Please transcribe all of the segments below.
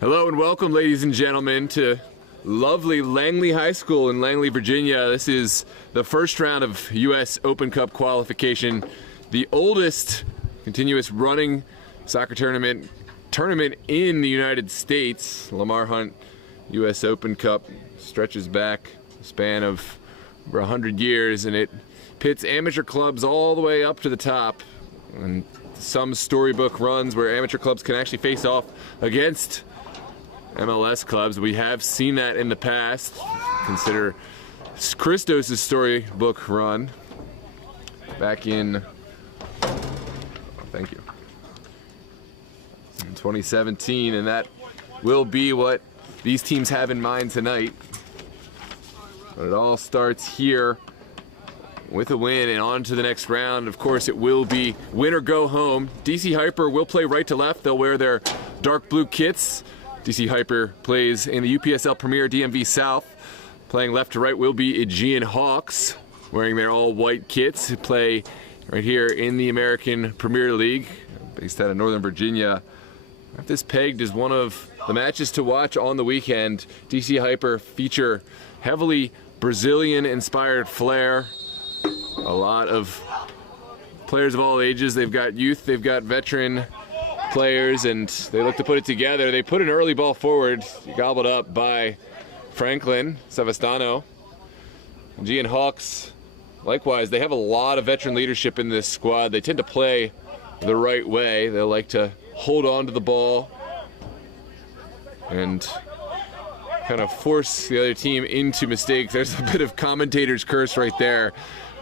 Hello and welcome, ladies and gentlemen, to lovely Langley High School in Langley, Virginia. This is the first round of U.S. Open Cup qualification, the oldest continuous running soccer tournament in the United States. Lamar Hunt U.S. Open Cup stretches back a span of over 100 years, and it pits amateur clubs all the way up to the top. And some storybook runs where amateur clubs can actually face off against MLS clubs. We have seen that in the past. Consider Christos' storybook run back in, thank you, in 2017, and that will be what these teams have in mind tonight. But it all starts here with a win and on to the next round. Of course, it will be win or go home. DC Hyper will play right to left. They'll wear their dark blue kits. DC Hyper plays in the UPSL Premier DMV South. Playing left to right will be Aegean Hawks, wearing their all-white kits, who play right here in the American Premier League, based out of Northern Virginia. I have this pegged as one of the matches to watch on the weekend. DC Hyper feature heavily Brazilian-inspired flair. A lot of players of all ages. They've got youth, they've got veteran players, and they look to put it together. They put an early ball forward, gobbled up by Franklin Savastano. Aegean Hawks, likewise, they have a lot of veteran leadership in this squad. They tend to play the right way. They like to hold on to the ball and kind of force the other team into mistakes. There's a bit of commentator's curse right there.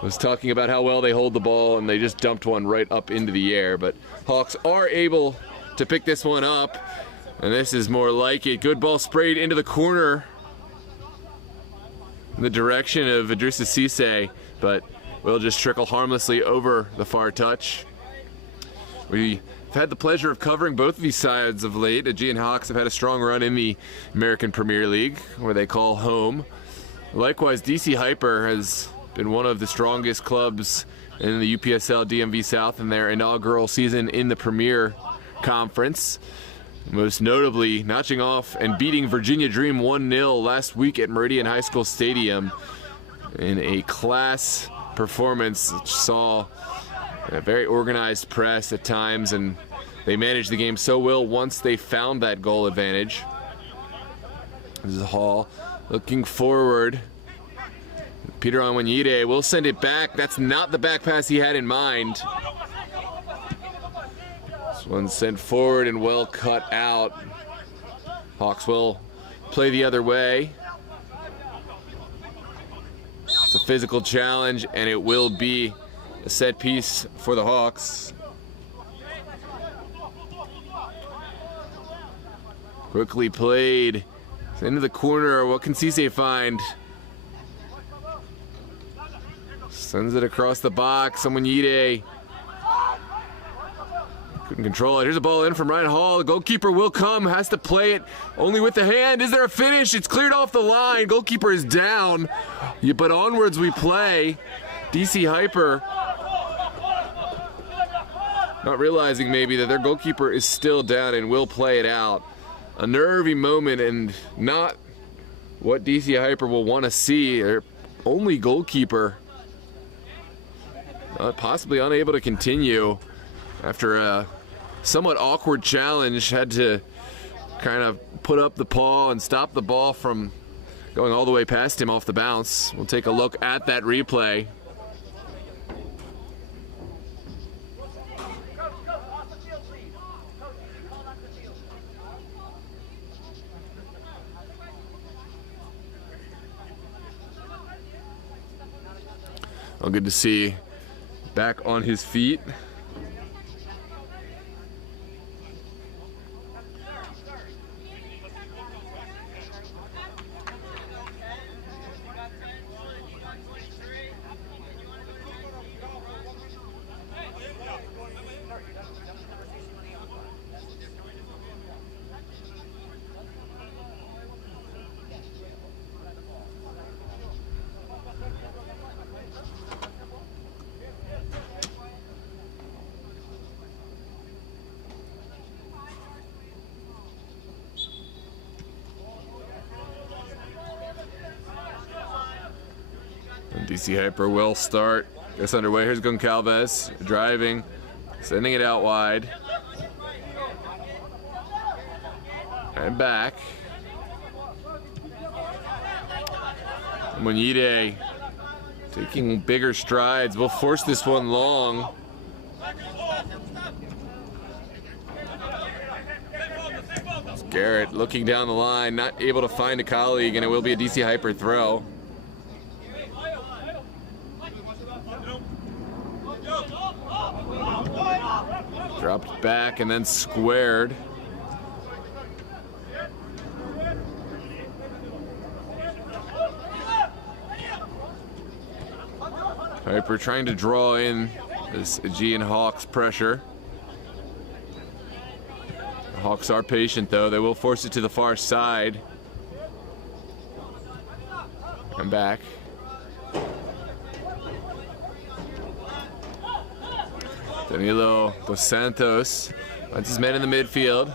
I was talking about how well they hold the ball, and they just dumped one right up into the air. But Hawks are able to pick this one up, and this is more like it. Good ball sprayed into the corner in the direction of Idrissa Cisse, but will just trickle harmlessly over the far touch. We've had the pleasure of covering both of these sides of late. Aegean Hawks have had a strong run in the American Premier League, where they call home. Likewise, DC Hyper has been one of the strongest clubs in the UPSL DMV South in their inaugural season in the Premier Conference. Most notably, notching off and beating Virginia Dream 1-0 last week at Meridian High School Stadium in a class performance which saw a very organized press at times, and they managed the game so well once they found that goal advantage. This is Hall looking forward. Peter Onwanyide will send it back. That's not the back pass he had in mind. This one's sent forward and well cut out. Hawks will play the other way. It's a physical challenge, and it will be a set piece for the Hawks. Quickly played. It's into the corner. What can Cisse find? Sends it across the box. Onwanyide couldn't control it. Here's a ball in from Ryan Hall. The goalkeeper will come. Has to play it only with the hand. Is there a finish? It's cleared off the line. Goalkeeper is down. But onwards we play. DC Hyper not realizing maybe that their goalkeeper is still down and will play it out. A nervy moment, and not what DC Hyper will want to see. Their only goalkeeper possibly unable to continue after a somewhat awkward challenge. Had to kind of put up the paw and stop the ball from going all the way past him off the bounce. We'll take a look at that replay. Well, good to see back on his feet. DC Hyper will start. Gets underway. Here's Goncalves driving, sending it out wide. And back. Muñide taking bigger strides. We'll force this one long. Garrett looking down the line, not able to find a colleague, and it will be a DC Hyper throw. Dropped back and then squared. Hyper trying to draw in this Aegean Hawks pressure. The Hawks are patient though. They will force it to the far side. Come back. Danilo Dos Santos finds his men in the midfield.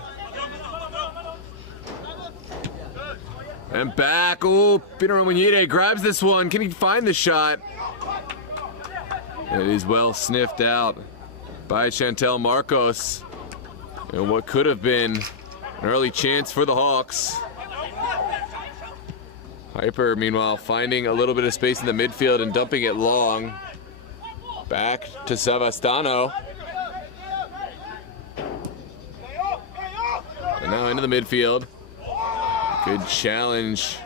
And back. Oh, Peter Muñide grabs this one. Can he find the shot? It is well sniffed out by Chantel Marcos. And what could have been an early chance for the Hawks. Hyper, meanwhile, finding a little bit of space in the midfield and dumping it long. Back to Savastano. And now into the midfield. Good challenge.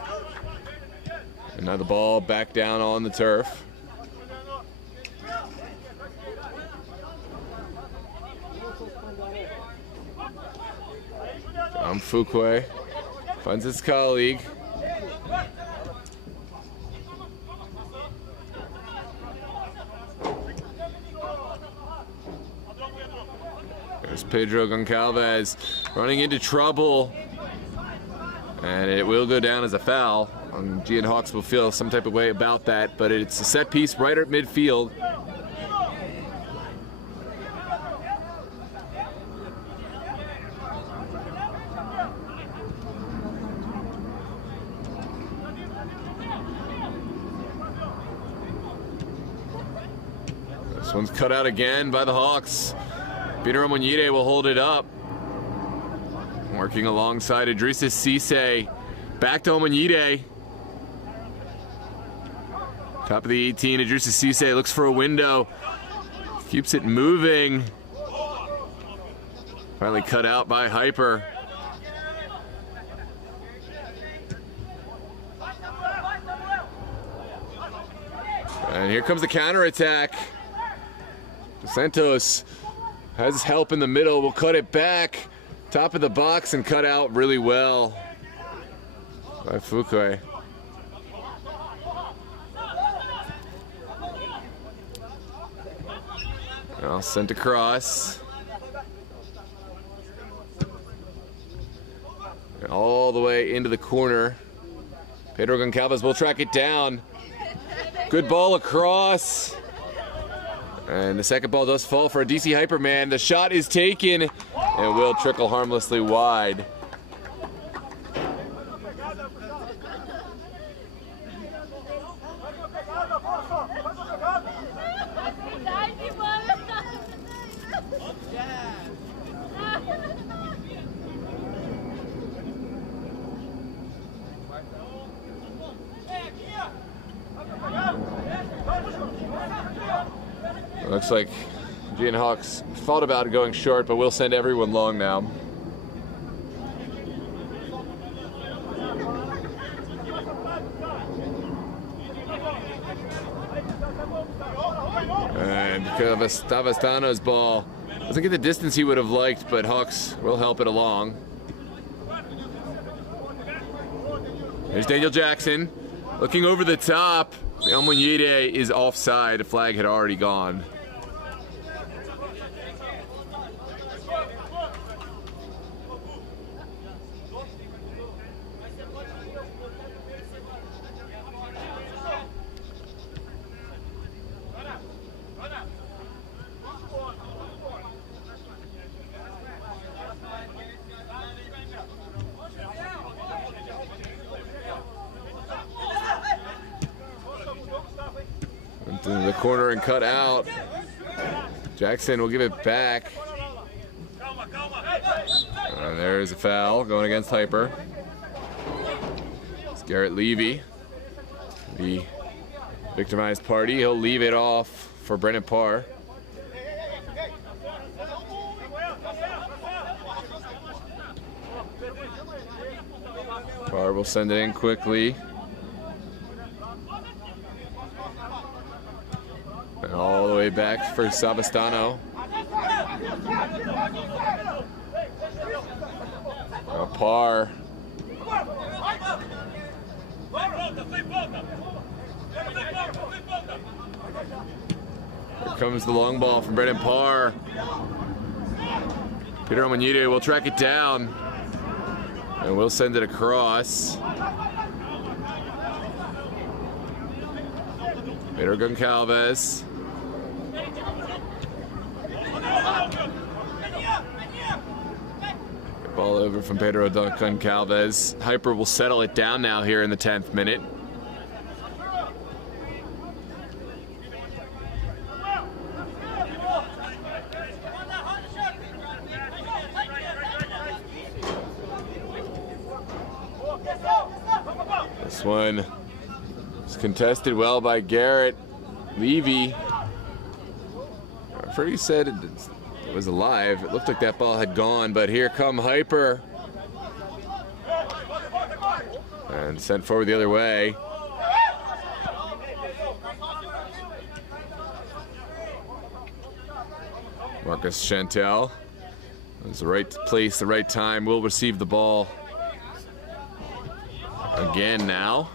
And now the ball back down on the turf. Fuquay finds his colleague. There's Pedro Goncalves running into trouble. And it will go down as a foul. Aegean Hawks will feel some type of way about that, but it's a set piece right at midfield. This one's cut out again by the Hawks. Peter Muñide will hold it up. Working alongside Idrissa Cisse. Back to Muñide. Top of the 18, Idrissa Cisse looks for a window. Keeps it moving. Finally cut out by Hyper. And here comes the counterattack. Santos has help in the middle, will cut it back. Top of the box and cut out really well by Fuquay. Now sent across. And all the way into the corner. Pedro Goncalves will track it down. Good ball across. And the second ball does fall for a DC Hyper man. The shot is taken and will trickle harmlessly wide. Looks like Aegean Hawks thought about going short, but we'll send everyone long now. And Savastano's ball doesn't get the distance he would have liked, but Hawks will help it along. There's Daniel Jackson looking over the top. Muñide is offside. The flag had already gone. the corner and cut out. Jackson will give it back. And there's a foul going against Hyper. It's Garrett Levy, the victimized party. He'll leave it off for Brennan Parr. Parr will send it in quickly. And all the way back for Savastano. Parr. Here comes the long ball from Brennan Parr. Peter Omanide will track it down. And we'll send it across. Pedro Goncalves. Ball over from Pedro Goncalves. Hyper will settle it down now here in the 10th minute. This one is contested well by Garrett Levy. Referee said it was alive. It looked like that ball had gone, but here come Hyper. And sent forward the other way. Marcus Chantel is the right place, the right time. Will receive the ball again now.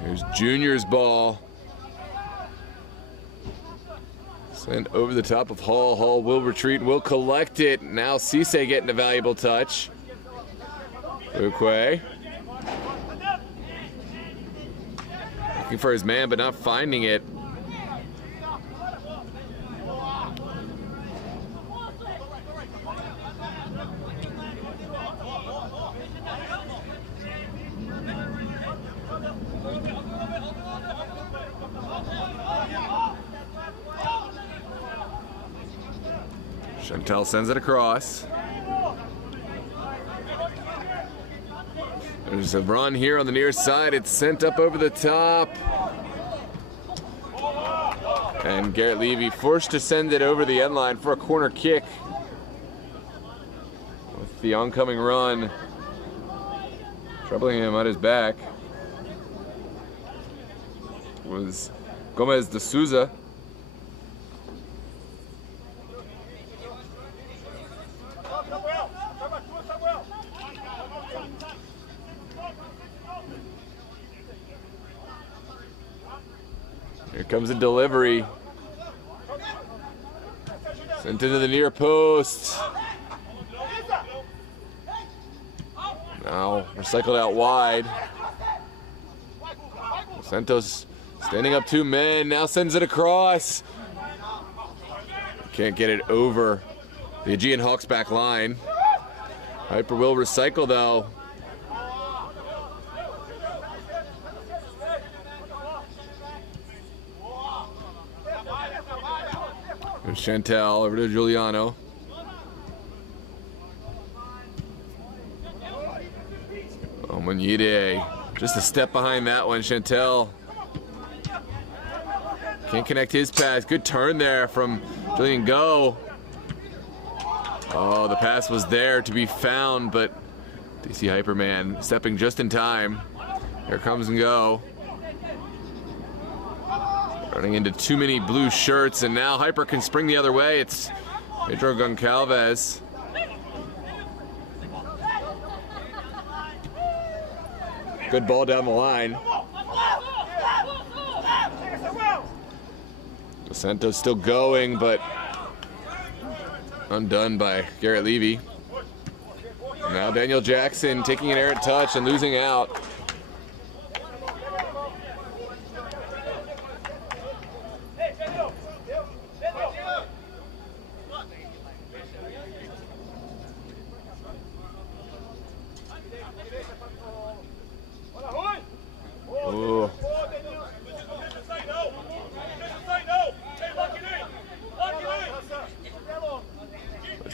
Here's Junior's ball. Sent over the top of Hall. Hall will retreat and will collect it. Now Cisse getting a valuable touch. Ukwe. Looking for his man, but not finding it. Chantel sends it across. There's a run here on the near side. It's sent up over the top. And Garrett Levy forced to send it over the end line for a corner kick. With the oncoming run troubling him on his back was Gomez de Souza. Here comes a delivery. Sent into the near post. Now recycled out wide. Santos standing up 2 men. Now sends it across. Can't get it over the Aegean Hawks back line. Hyper will recycle though. There's Chantel over to Giuliano. Omanide just a step behind that one. Chantel can't connect his pass. Good turn there from Julian Go. Oh, the pass was there to be found, but DC Hyperman stepping just in time. Here comes and Go. Running into too many blue shirts, and now Hyper can spring the other way. It's Pedro Goncalves. Good ball down the line. Santos still going, but undone by Garrett Levy. Now Daniel Jackson taking an errant touch and losing out.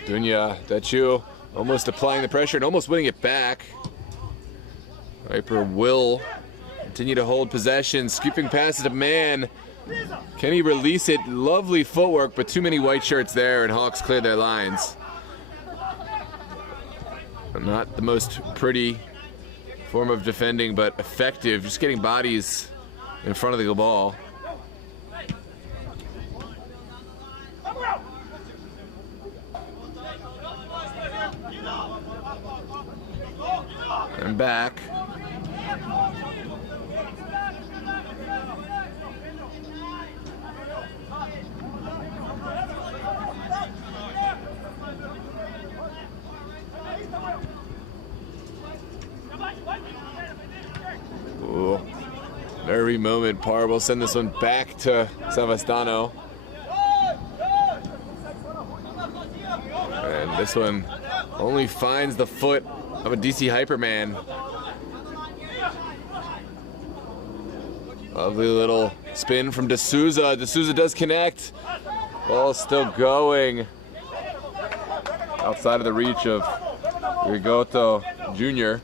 Dunya, Dachu almost applying the pressure and almost winning it back. Hyper will continue to hold possession, scooping passes to man. Can he release it? Lovely footwork, but too many white shirts there, and Hawks cleared their lines. Not the most pretty form of defending, but effective. Just getting bodies in front of the ball. And back. Ooh. Nervy moment. Parr will send this one back to Savastano. And this one only finds the foot of a DC Hyperman. Lovely little spin from D'Souza. D'Souza does connect. Ball still going. Outside of the reach of Rigoto Jr.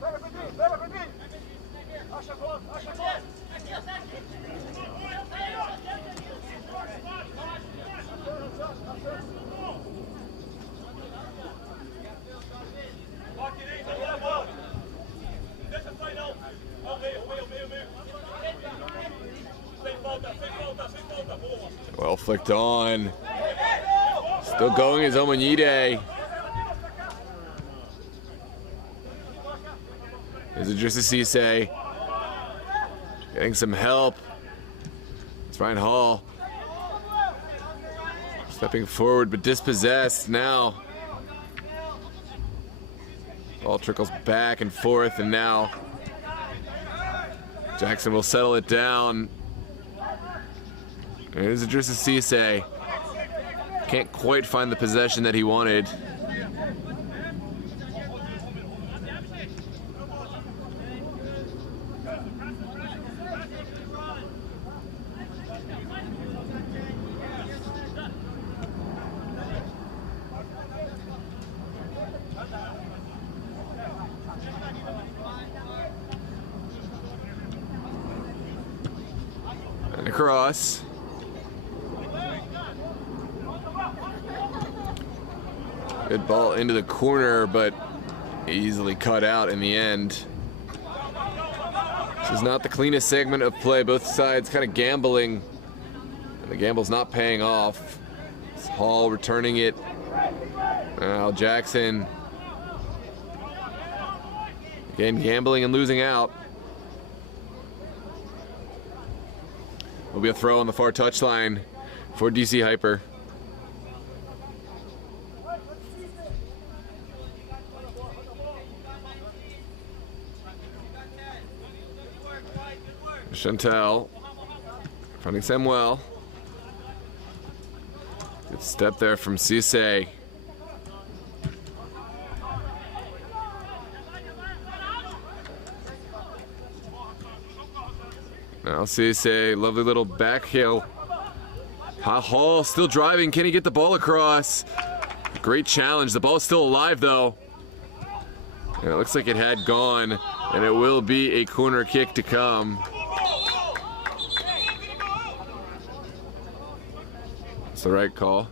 Well flicked on. Still going is Omanide. Here's Idrissa Cisse. Getting some help. It's Ryan Hall. Stepping forward but dispossessed now. Ball trickles back and forth, and now Jackson will settle it down. Here's Idrissa Cisse. Can't quite find the possession that he wanted. And across. Good ball into the corner, but easily cut out in the end. This is not the cleanest segment of play. Both sides kind of gambling, and the gamble's not paying off. It's Hall returning it. Now Jackson again gambling and losing out. Will be a throw on the far touchline for DC Hyper. Chantel finding Samuel. Good step there from Cisse. Now Cisse, lovely little back heel. Hall still driving. Can he get the ball across? Great challenge. The ball is still alive though. And it looks like it had gone, and it will be a corner kick to come. That's the right call.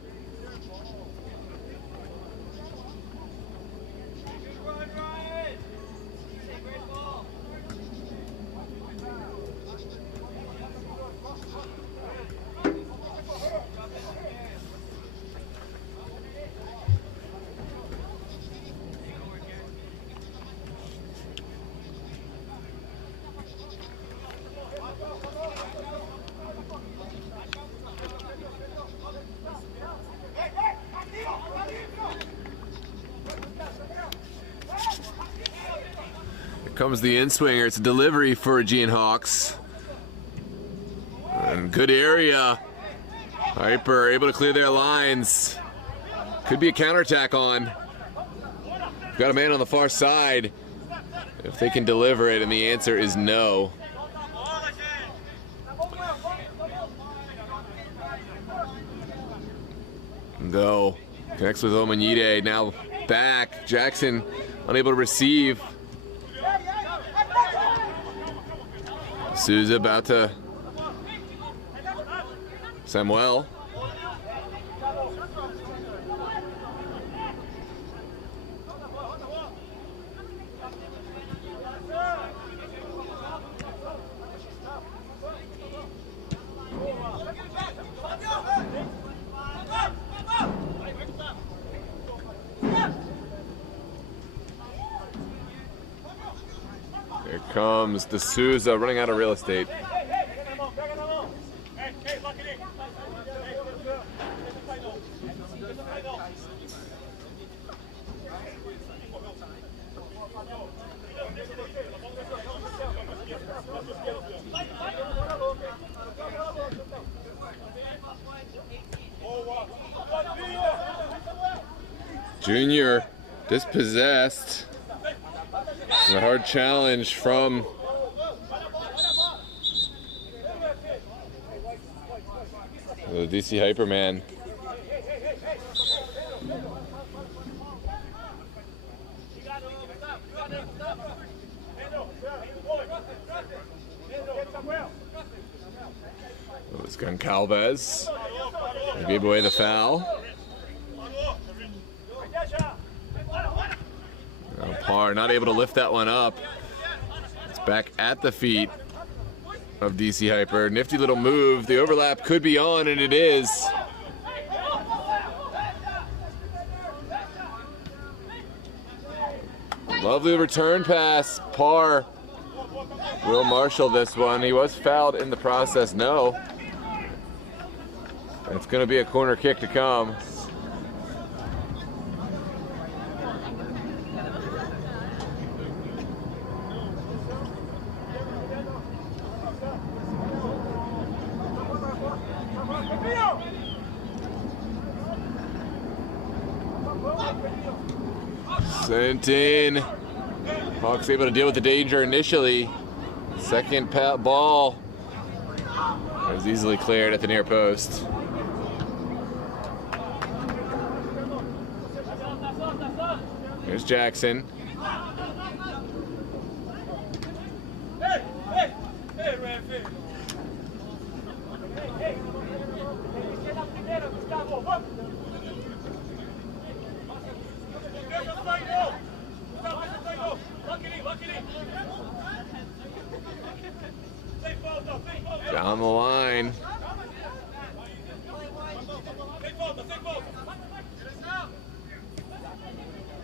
Comes the in-swinger. It's a delivery for Aegean Hawks. And good area. Hyper able to clear their lines. Could be a counterattack on. Got a man on the far side. If they can deliver it, and the answer is no. Go Connects with Omanyide, now back. Jackson unable to receive. Souza about to. Samuel. Here comes D'Souza running out of real estate. Junior dispossessed. And a hard challenge from the DC Hyperman. It was Goncalves. He gave away the foul. Par not able to lift that one up. It's back at the feet of DC Hyper. Nifty little move. The overlap could be on, and it is. Lovely return pass. Par will marshal this one. He was fouled in the process. No. It's going to be a corner kick to come. Sent in. Hawks able to deal with the danger initially. Second ball was easily cleared at the near post. Here's Jackson. Down the line.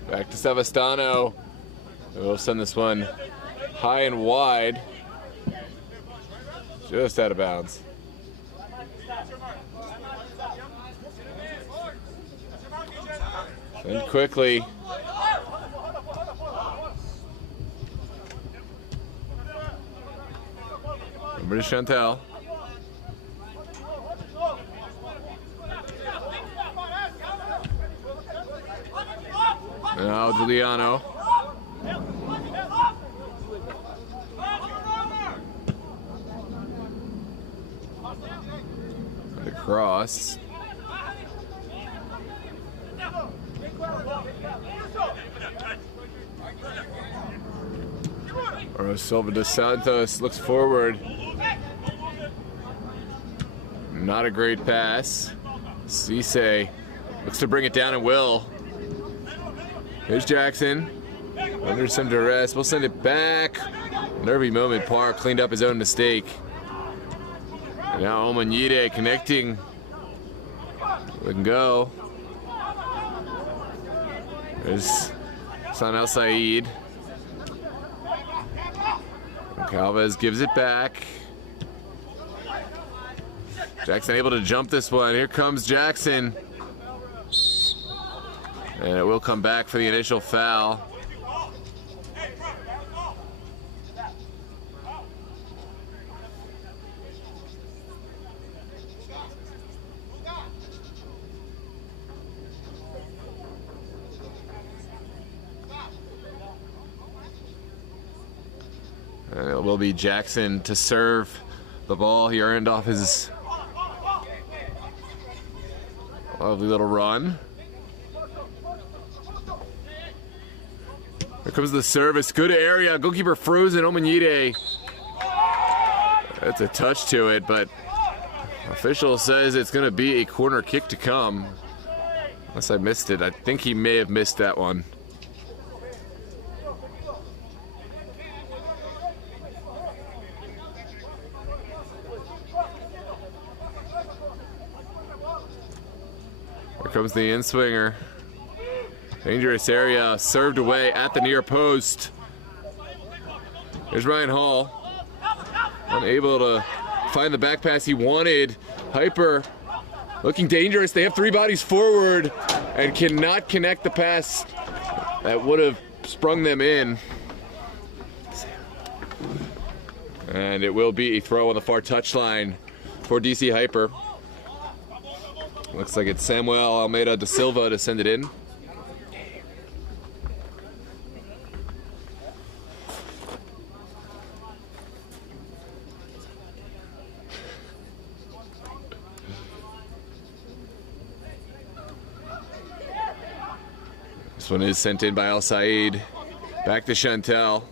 Back to Savastano. We'll send this one high and wide. Just out of bounds. And quickly. Over to Chantel. Now Giuliano. Across. Oro Silva dos Santos looks forward. Not a great pass. Cisse looks to bring it down and will. Here's Jackson. Under some duress. We'll send it back. Nervy moment. Parr cleaned up his own mistake. And now Omanyide connecting. We can go. There's Sanel Saeed. Calvez gives it back. Jackson able to jump this one. Here comes Jackson. And it will come back for the initial foul. And it will be Jackson to serve the ball. He earned off his lovely little run. Here comes the service. Good area. Goalkeeper frozen. Omanyide. That's a touch to it, but official says it's going to be a corner kick to come. Unless I missed it. I think he may have missed that one. Here comes the in-swinger. Dangerous area, served away at the near post. Here's Ryan Hall. Unable to find the back pass he wanted. Hyper looking dangerous. They have three bodies forward and cannot connect the pass that would have sprung them in. And it will be a throw on the far touchline for DC Hyper. Looks like it's Samuel Almeida da Silva to send it in. This one is sent in by Al Said. Back to Chantel.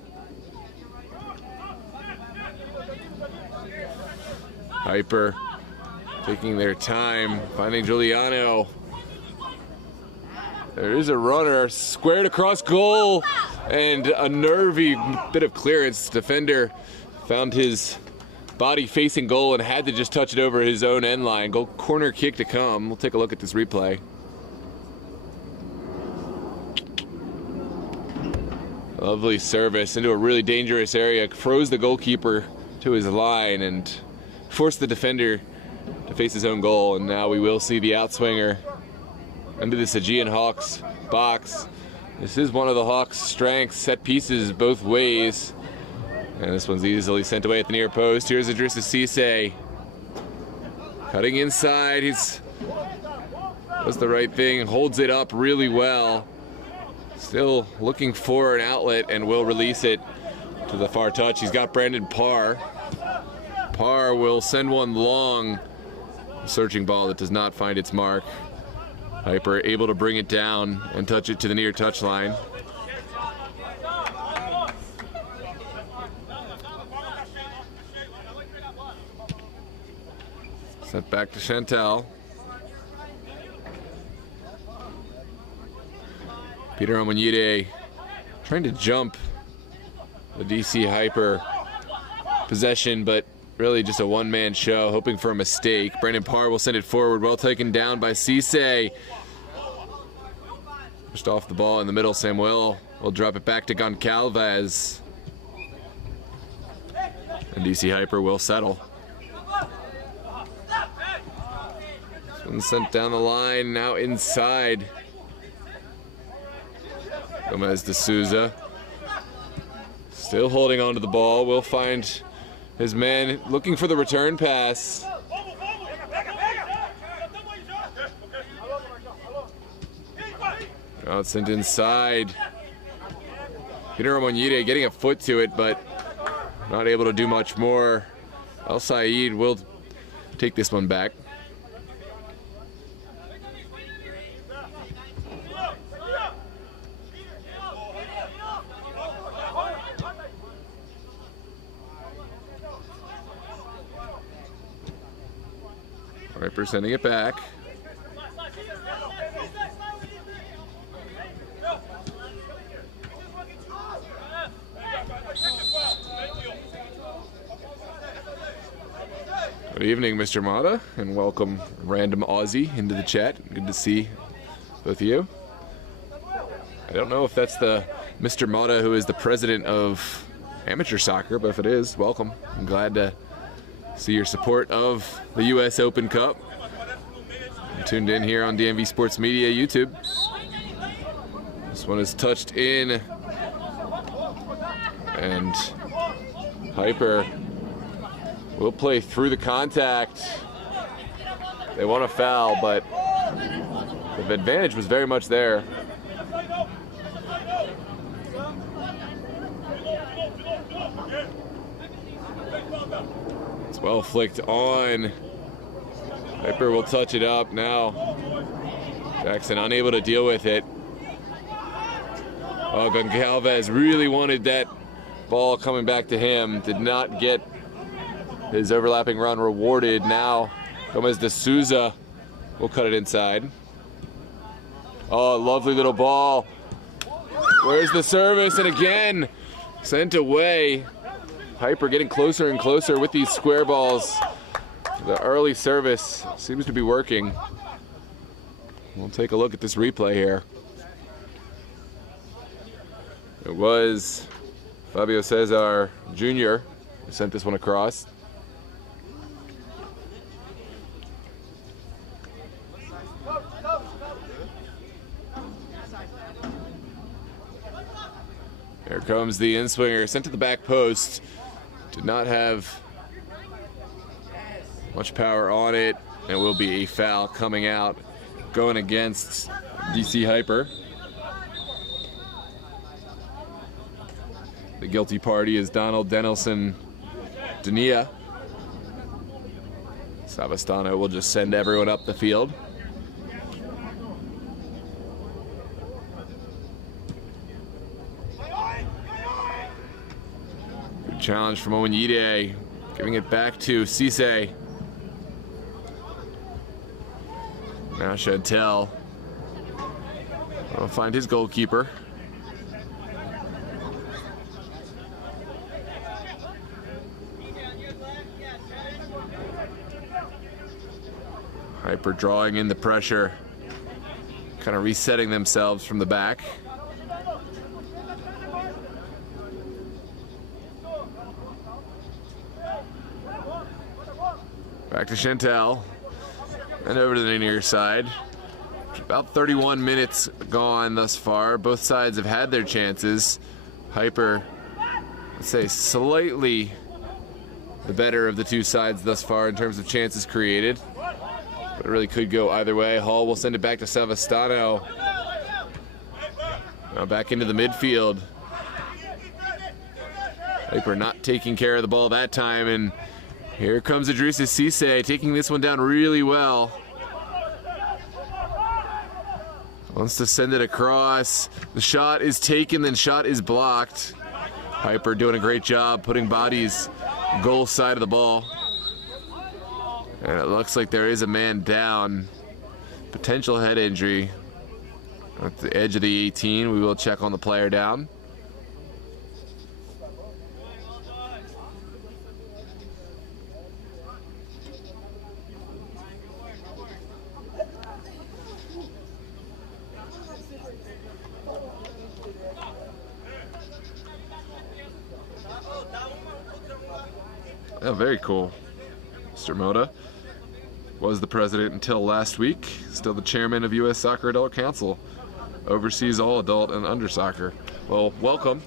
Hyper taking their time, finding Giuliano. There is a runner, squared across goal, and a nervy bit of clearance. Defender found his body facing goal and had to just touch it over his own end line. Goal corner kick to come. We'll take a look at this replay. Lovely service into a really dangerous area. Froze the goalkeeper to his line and forced the defender to face his own goal. And now we will see the outswinger into this Aegean Hawks box. This is one of the Hawks' strengths, set pieces both ways. And this one's easily sent away at the near post. Here's Idrissa Cisse. Cutting inside. He's does the right thing, holds it up really well. Still looking for an outlet and will release it to the far touch. He's got Brandon Parr. Parr will send one long. A searching ball that does not find its mark. Hyper able to bring it down and touch it to the near touch line. Sent back to Chantel. Peter Omanyide trying to jump the DC Hyper possession, but really just a one-man show, hoping for a mistake. Brandon Parr will send it forward, well taken down by Cisse. Just off the ball in the middle, Samuel will drop it back to Goncalves. And DC Hyper will settle. This one's sent down the line, now inside. Gomez de Souza still holding on to the ball. Will find his man looking for the return pass. Now it's sent inside. Peter Omanyide getting a foot to it, but not able to do much more. Al Said will take this one back. Hyper sending it back. Good evening, Mr. Mata, and welcome Random Aussie into the chat. Good to see both of you. I don't know if that's the Mr. Mata who is the president of amateur soccer, but if it is, welcome. I'm glad to see your support of the U.S. Open Cup. I'm tuned in here on DMV Sports Media YouTube. This one is touched in, and Hyper will play through the contact. They want a foul, but the advantage was very much there. It's well flicked on. Hyper will touch it up now. Jackson unable to deal with it. Oh, Goncalves really wanted that ball coming back to him. Did not get his overlapping run rewarded. Now Gomez de Souza will cut it inside. Oh, lovely little ball. Where's the service? And again, sent away. Hyper getting closer and closer with these square balls. The early service seems to be working. We'll take a look at this replay here. It was Fabio Cesar Jr. who sent this one across. Here comes the in-swinger, sent to the back post. Did not have much power on it. It will be a foul coming out, going against DC Hyper. The guilty party is Donald Denelson Dania. Savastano will just send everyone up the field. Good challenge from Onyide, giving it back to Cisse. Now Chantel will find his goalkeeper. Hyper drawing in the pressure, kind of resetting themselves from the back. Back to Chantel, and over to the near side. About 31 minutes gone thus far. Both sides have had their chances. Hyper, let's say, slightly the better of the two sides thus far in terms of chances created. But it really could go either way. Hall will send it back to Savastano. Now back into the midfield. Hyper not taking care of the ball that time, and here comes Idrissa Cisse taking this one down really well. Wants to send it across. The shot is taken, then shot is blocked. Hyper doing a great job putting bodies goal side of the ball. And it looks like there is a man down. Potential head injury at the edge of the 18. We will check on the player down. Oh, very cool. Mr. Moda was the president until last week, still the chairman of U.S. Soccer Adult Council, oversees all adult and under soccer. Well, welcome,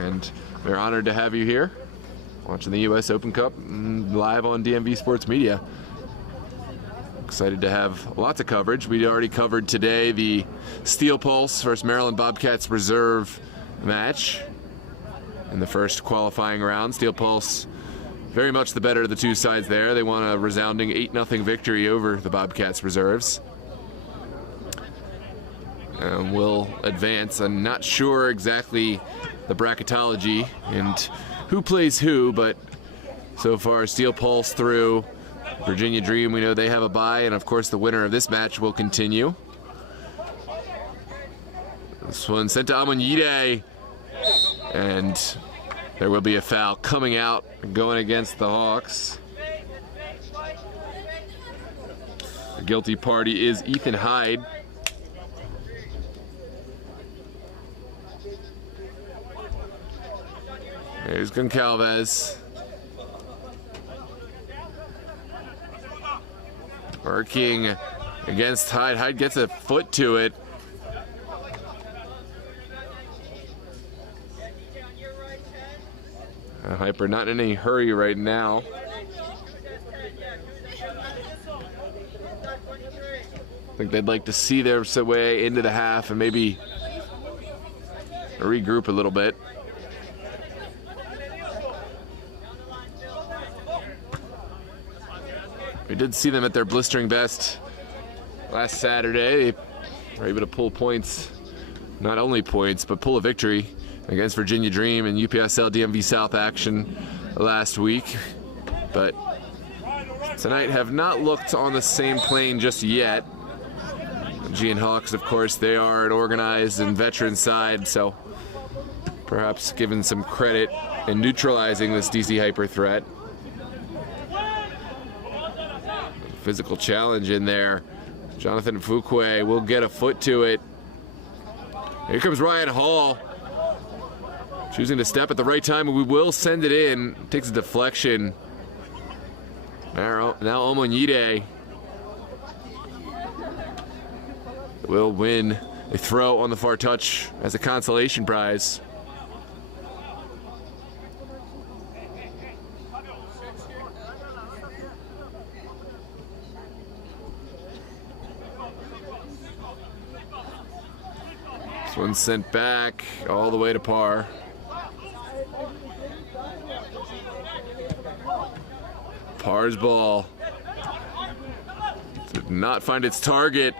and we're honored to have you here, watching the U.S. Open Cup live on DMV Sports Media. Excited to have lots of coverage. We already covered today the Steel Pulse versus Maryland Bobcats Reserve match in the first qualifying round. Steel Pulse very much the better of the two sides there. They won a resounding 8-0 victory over the Bobcats Reserves. And will advance. I'm not sure exactly the bracketology and who plays who, but so far Steel Pulse through. Virginia Dream, we know they have a bye, and of course the winner of this match will continue. This one sent to Onyide, and there will be a foul coming out and going against the Hawks. The guilty party is Ethan Hyde. There's Goncalves. Working against Hyde. Hyde gets a foot to it. Hyper not in any hurry right now. I think they'd like to see their way into the half and maybe regroup a little bit. We did see them at their blistering best last Saturday. They were able to pull points not only points, but pull a victory against Virginia Dream in UPSL DMV South action last week. But tonight have not looked on the same plane just yet. Aegean Hawks, of course, they are an organized and veteran side, so perhaps given some credit in neutralizing this DC Hyper threat. Physical challenge in there. Jonathan Fuquay will get a foot to it. Here comes Ryan Hall, choosing to step at the right time, and we will send it in. Takes a deflection. Now Omonyide will win a throw on the far touch as a consolation prize. This one's sent back all the way to par. Par's ball did not find its target.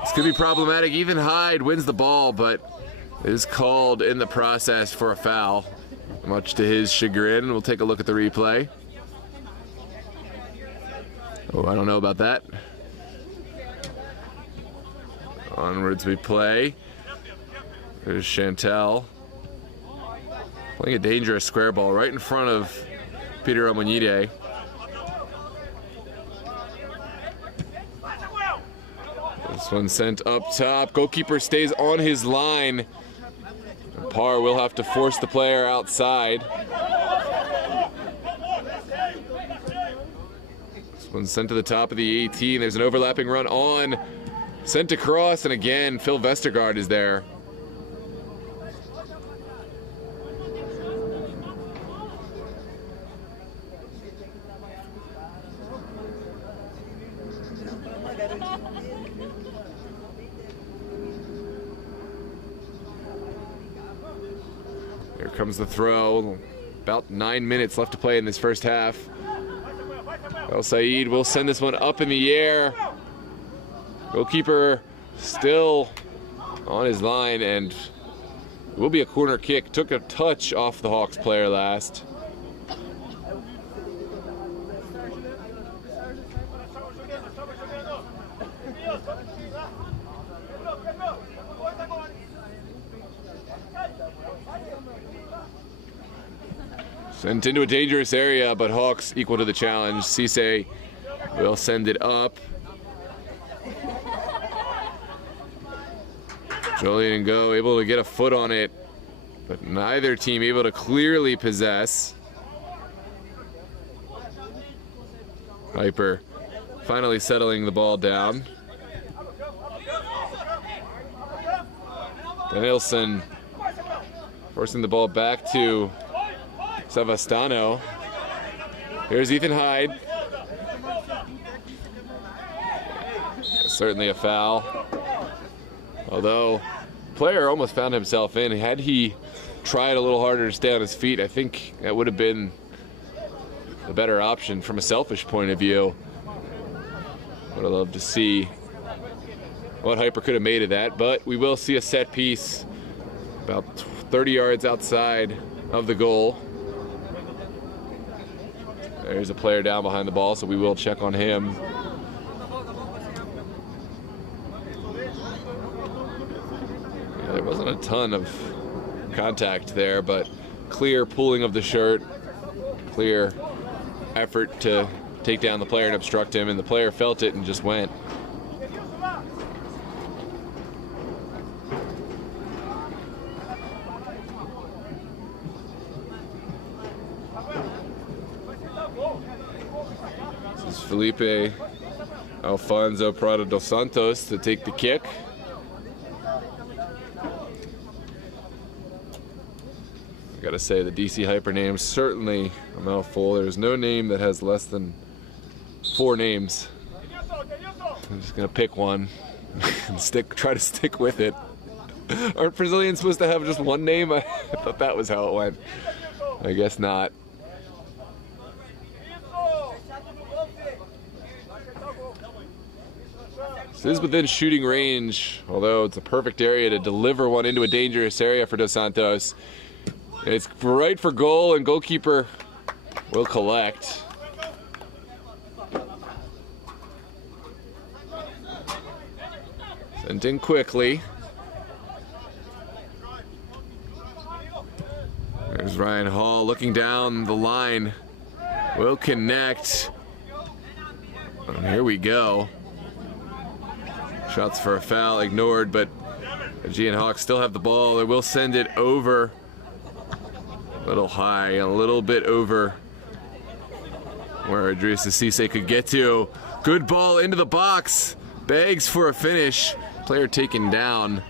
This could be problematic. Ethan Hyde wins the ball, but is called in the process for a foul, much to his chagrin. We'll take a look at the replay. Oh, I don't know about that. Onwards we play. There's Chantel playing a dangerous square ball right in front of Peter Omonyide. This one sent up top. Goalkeeper stays on his line. Par will have to force the player outside. This one's sent to the top of the 18. There's an overlapping run on. Sent across, and again, Phil Vestergaard is there. Here comes the throw. About 9 minutes left to play in this first half. El Said will send this one up in the air. Goalkeeper still on his line, and it will be a corner kick. Took a touch off the Hawks player last. Sent into a dangerous area, but Hawks equal to the challenge. Cisse will send it up. Joliet and Go able to get a foot on it, but neither team able to clearly possess. Hyper finally settling the ball down. Danielson forcing the ball back to Savastano. Here's Ethan Hyde. Certainly a foul. Although, player almost found himself in. Had he tried a little harder to stay on his feet, I think that would have been the better option from a selfish point of view. Would have loved to see what Hyper could have made of that, but we will see a set piece about 30 yards outside of the goal. There's a player down behind the ball, so we will check on him. Yeah, there wasn't a ton of contact there, but clear pulling of the shirt, clear effort to take down the player and obstruct him, and the player felt it and just went. This is Felipe Alfonso Prado dos Santos to take the kick. I gotta say, the DC Hyper names certainly a mouthful. There's no name that has less than 4 names. I'm just gonna pick one and try to stick with it. Aren't Brazilians supposed to have just one name? I thought that was how it went. I guess not. This is within shooting range, although it's a perfect area to deliver one into a dangerous area for Dos Santos. And it's right for goal, and goalkeeper will collect. Sent in quickly. There's Ryan Hall looking down the line. Will connect. And here we go. Shots for a foul ignored, but Aegean Hawks still have the ball. They will send it over. A little high, a little bit over where Idrissa Cisse could get to. Good ball into the box. Begs for a finish. Player taken down.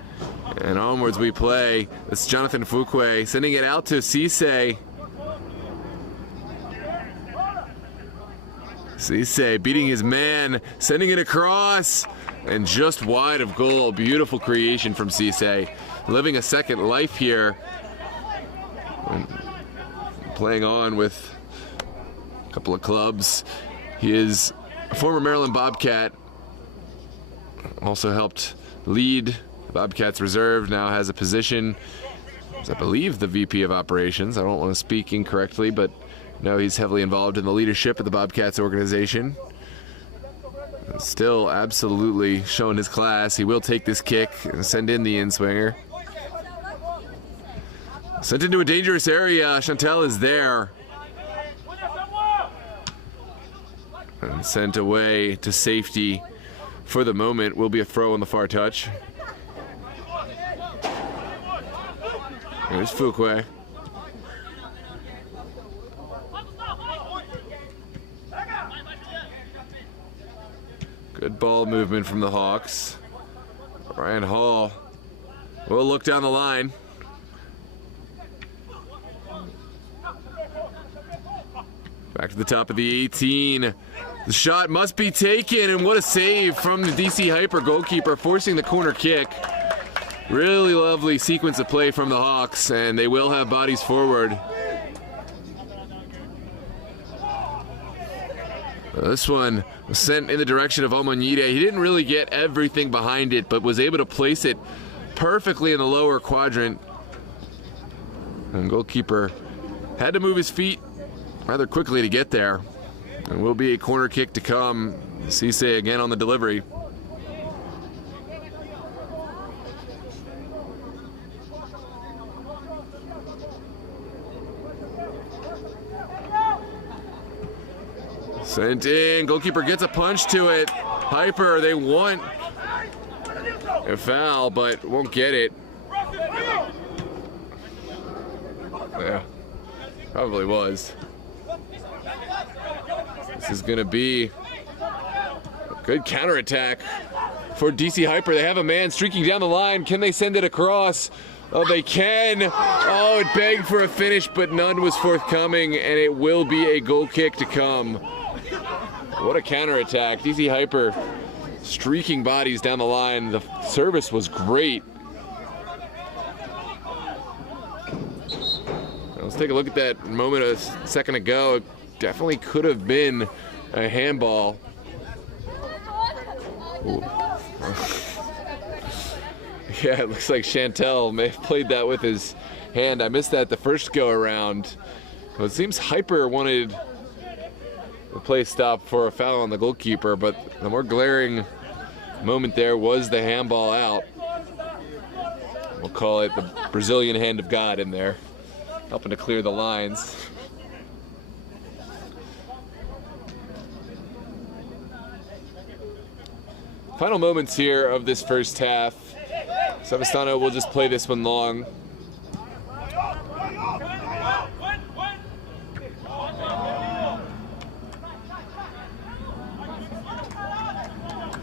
And onwards we play. It's Jonathan Fuqua sending it out to Cisse. Cisse beating his man, sending it across, and just wide of goal. Beautiful creation from Cisse. Living a second life here. Playing on with a couple of clubs. He is a former Maryland Bobcat. Also helped lead the Bobcats reserve. Now has a position as, I believe, the VP of operations. I don't want to speak incorrectly, but no, he's heavily involved in the leadership of the Bobcats organization. Still absolutely showing his class. He will take this kick and send in the in-swinger. Sent into a dangerous area. Chantel is there. And sent away to safety for the moment. Will be a throw on the far touch. There's Fuqua. Good ball movement from the Hawks. Ryan Hall will look down the line. Back to the top of the 18. The shot must be taken, and what a save from the DC Hyper goalkeeper, forcing the corner kick. Really lovely sequence of play from the Hawks, and they will have bodies forward. This one was sent in the direction of Almonite. He didn't really get everything behind it, but was able to place it perfectly in the lower quadrant. And goalkeeper had to move his feet rather quickly to get there. And will be a corner kick to come. Cisse again on the delivery. Sent in, goalkeeper gets a punch to it. Hyper, they want a foul, but won't get it. Yeah, probably was. This is gonna be a good counterattack for DC Hyper. They have a man streaking down the line. Can they send it across? Oh, they can. Oh, it begged for a finish, but none was forthcoming, and it will be a goal kick to come. What a counterattack. DC Hyper streaking bodies down the line. The service was great. Let's take a look at that moment a second ago. It definitely could have been a handball. Yeah, it looks like Chantel may have played that with his hand. I missed that the first go around. Well, it seems Hyper wanted the play stop for a foul on the goalkeeper, but the more glaring moment there was the handball out. We'll call it the Brazilian hand of God in there, helping to clear the lines. Final moments here of this first half. Savastano will just play this one long.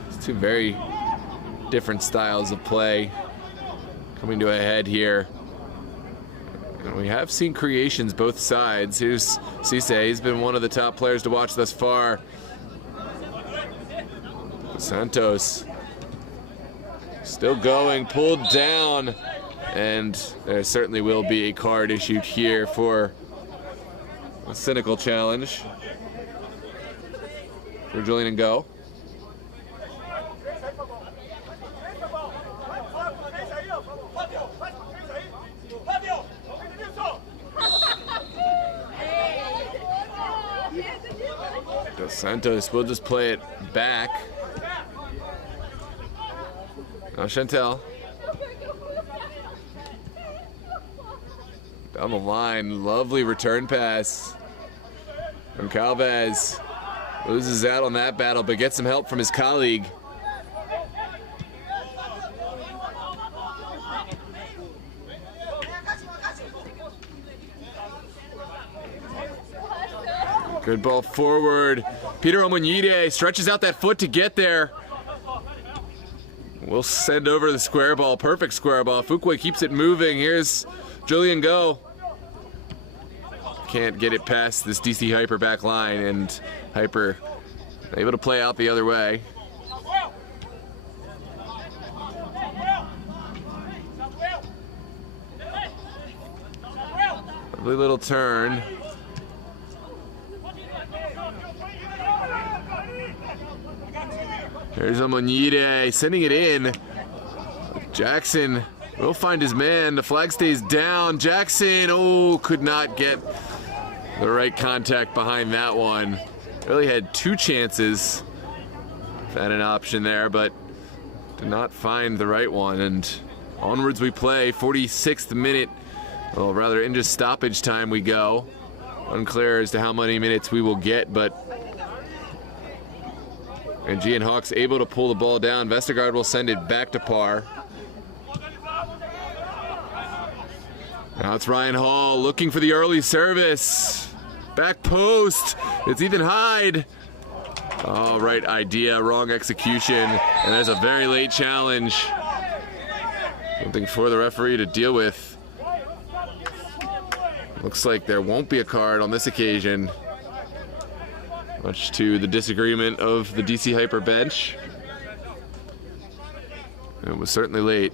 It's two very different styles of play coming to a head here. And we have seen creations both sides. Here's Cisse. He's been one of the top players to watch thus far. Santos still going, pulled down, and there certainly will be a card issued here for a cynical challenge for Julian and Go. Dos Santos will just play it back. Now Chantel. Down the line, lovely return pass from Calvez. Loses out on that battle, but gets some help from his colleague. Good ball forward. Peter Omonide stretches out that foot to get there. We'll send over the square ball. Perfect square ball. Fuqua keeps it moving. Here's Julian Go. Can't get it past this DC Hyper back line, and Hyper able to play out the other way. Lovely little turn. There's Omonide sending it in. Jackson will find his man. The flag stays down. Jackson, could not get the right contact behind that one. Really had two chances. Had an option there, but did not find the right one. And onwards we play. 46th minute. Well, rather into stoppage time we go. Unclear as to how many minutes we will get, but Aegean Hawks able to pull the ball down. Vestergaard will send it back to par. Now it's Ryan Hall looking for the early service. Back post. It's Ethan Hyde. Oh, right idea, wrong execution. And there's a very late challenge. Something for the referee to deal with. Looks like there won't be a card on this occasion, much to the disagreement of the DC Hyper bench. It was certainly late.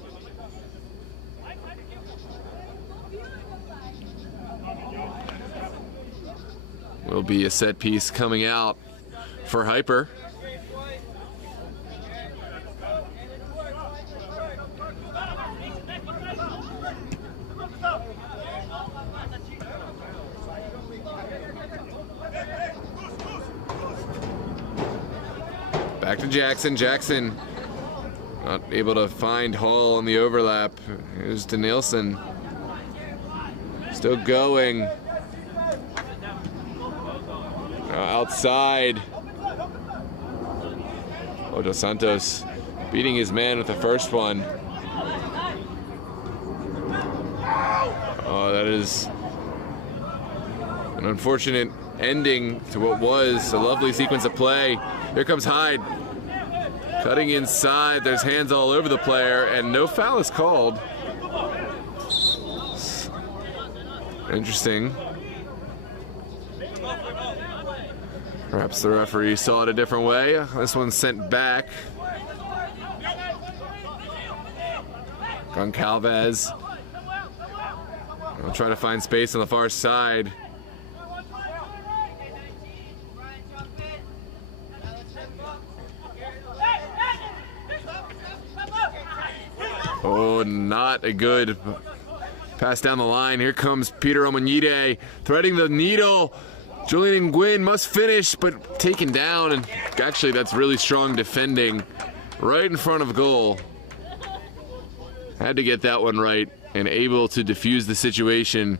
Will be a set piece coming out for Hyper. Back to Jackson. Jackson not able to find Hall on the overlap. Here's Danielson. Still going. Outside. Dos Santos beating his man with the first one. Oh, that is an unfortunate ending to what was a lovely sequence of play. Here comes Hyde. Cutting inside. There's hands all over the player, and no foul is called. Interesting. Perhaps the referee saw it a different way. This one's sent back. Goncalves. We'll try to find space on the far side. Oh, not a good pass down the line. Here comes Peter Omonide threading the needle. Julian Nguyen must finish, but taken down, and actually that's really strong defending right in front of goal. Had to get that one right and able to defuse the situation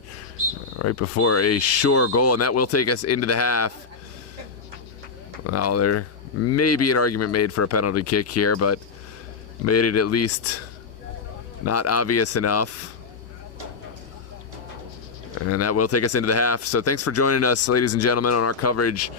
right before a sure goal, and that will take us into the half. Well, there may be an argument made for a penalty kick here, but made it at least not obvious enough. And that will take us into the half. So thanks for joining us, ladies and gentlemen, on our coverage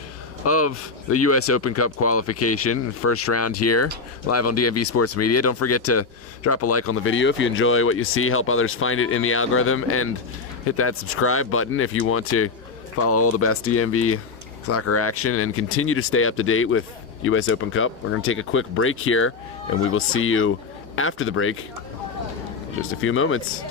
of the U.S. Open Cup qualification, first round here, live on DMV Sports Media. Don't forget to drop a like on the video if you enjoy what you see, help others find it in the algorithm, and hit that subscribe button if you want to follow all the best DMV soccer action and continue to stay up to date with U.S. Open Cup. We're going to take a quick break here, and we will see you after the break in just a few moments.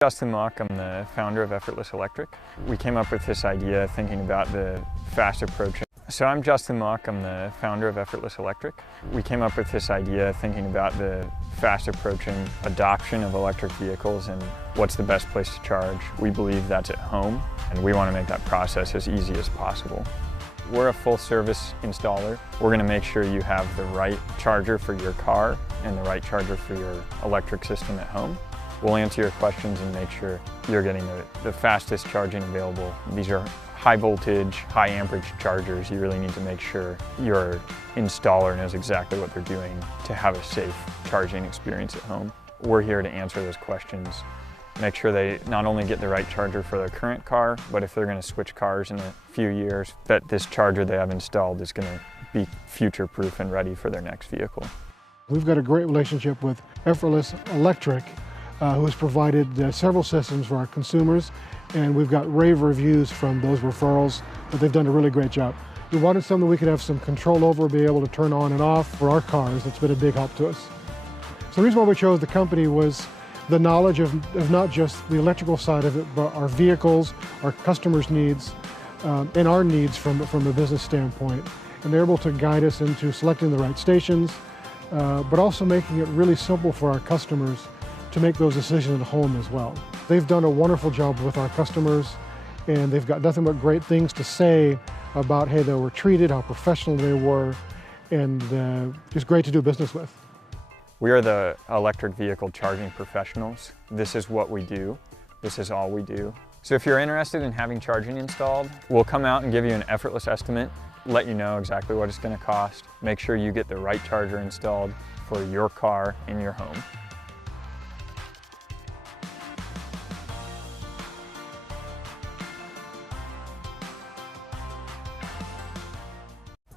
Justin Mock, I'm the founder of Effortless Electric. We came up with this idea thinking about the fast approaching. So I'm Justin Mock, I'm the founder of Effortless Electric. We came up with this idea thinking about the fast approaching adoption of electric vehicles and what's the best place to charge. We believe that's at home, and we want to make that process as easy as possible. We're a full service installer. We're going to make sure you have the right charger for your car and the right charger for your electric system at home. We'll answer your questions and make sure you're getting the fastest charging available. These are high voltage, high amperage chargers. You really need to make sure your installer knows exactly what they're doing to have a safe charging experience at home. We're here to answer those questions. Make sure they not only get the right charger for their current car, but if they're going to switch cars in a few years, that this charger they have installed is going to be future-proof and ready for their next vehicle. We've got a great relationship with Effortless Electric, who has provided several systems for our consumers, and we've got rave reviews from those referrals that they've done a really great job. We wanted something we could have some control over, be able to turn on and off for our cars. It's been a big help to us. So the reason why we chose the company was the knowledge of not just the electrical side of it, but our vehicles, our customers' needs, and our needs from a business standpoint. And they're able to guide us into selecting the right stations, but also making it really simple for our customers to make those decisions at home as well. They've done a wonderful job with our customers, and they've got nothing but great things to say about how they were treated, how professional they were, and just great to do business with. We are the electric vehicle charging professionals. This is what we do. This is all we do. So if you're interested in having charging installed, we'll come out and give you an effortless estimate, let you know exactly what it's going to cost, make sure you get the right charger installed for your car in your home.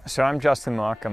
So I'm Justin Mock.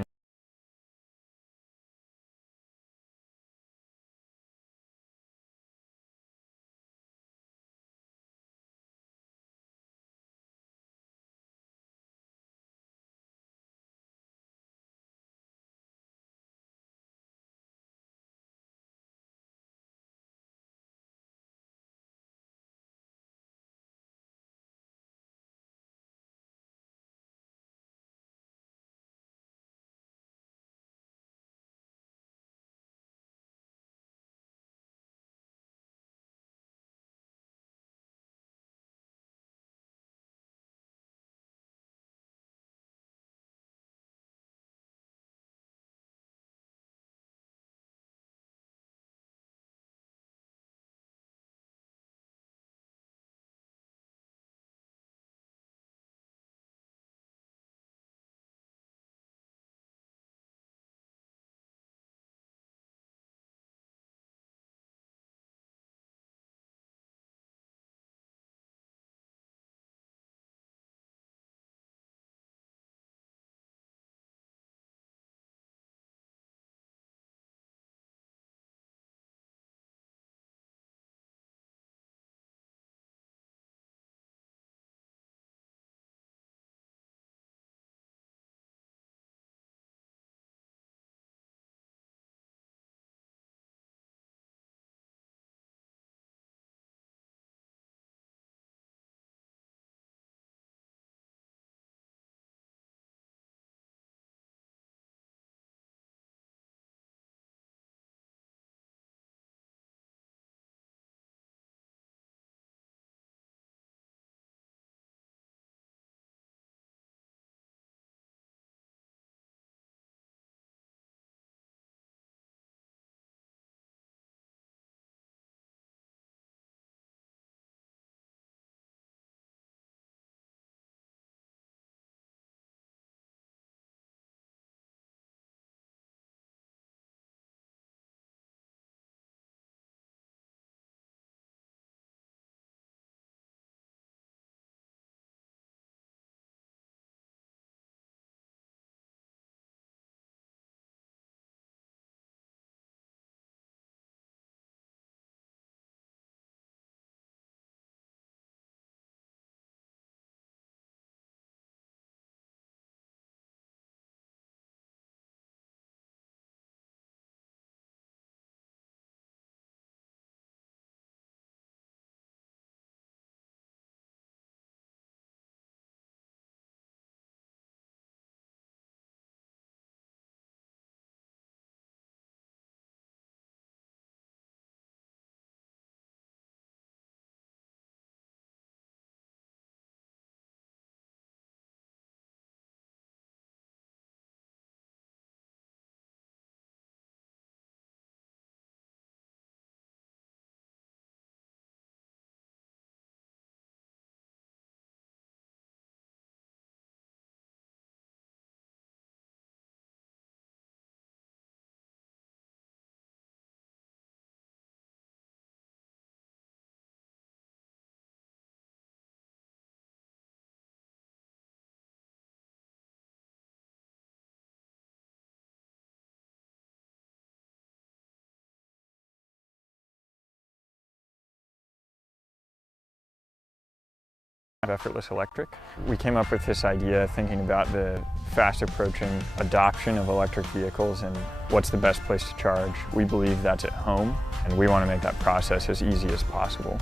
of Effortless Electric. We came up with this idea thinking about the fast approaching adoption of electric vehicles and what's the best place to charge. We believe that's at home, and we want to make that process as easy as possible.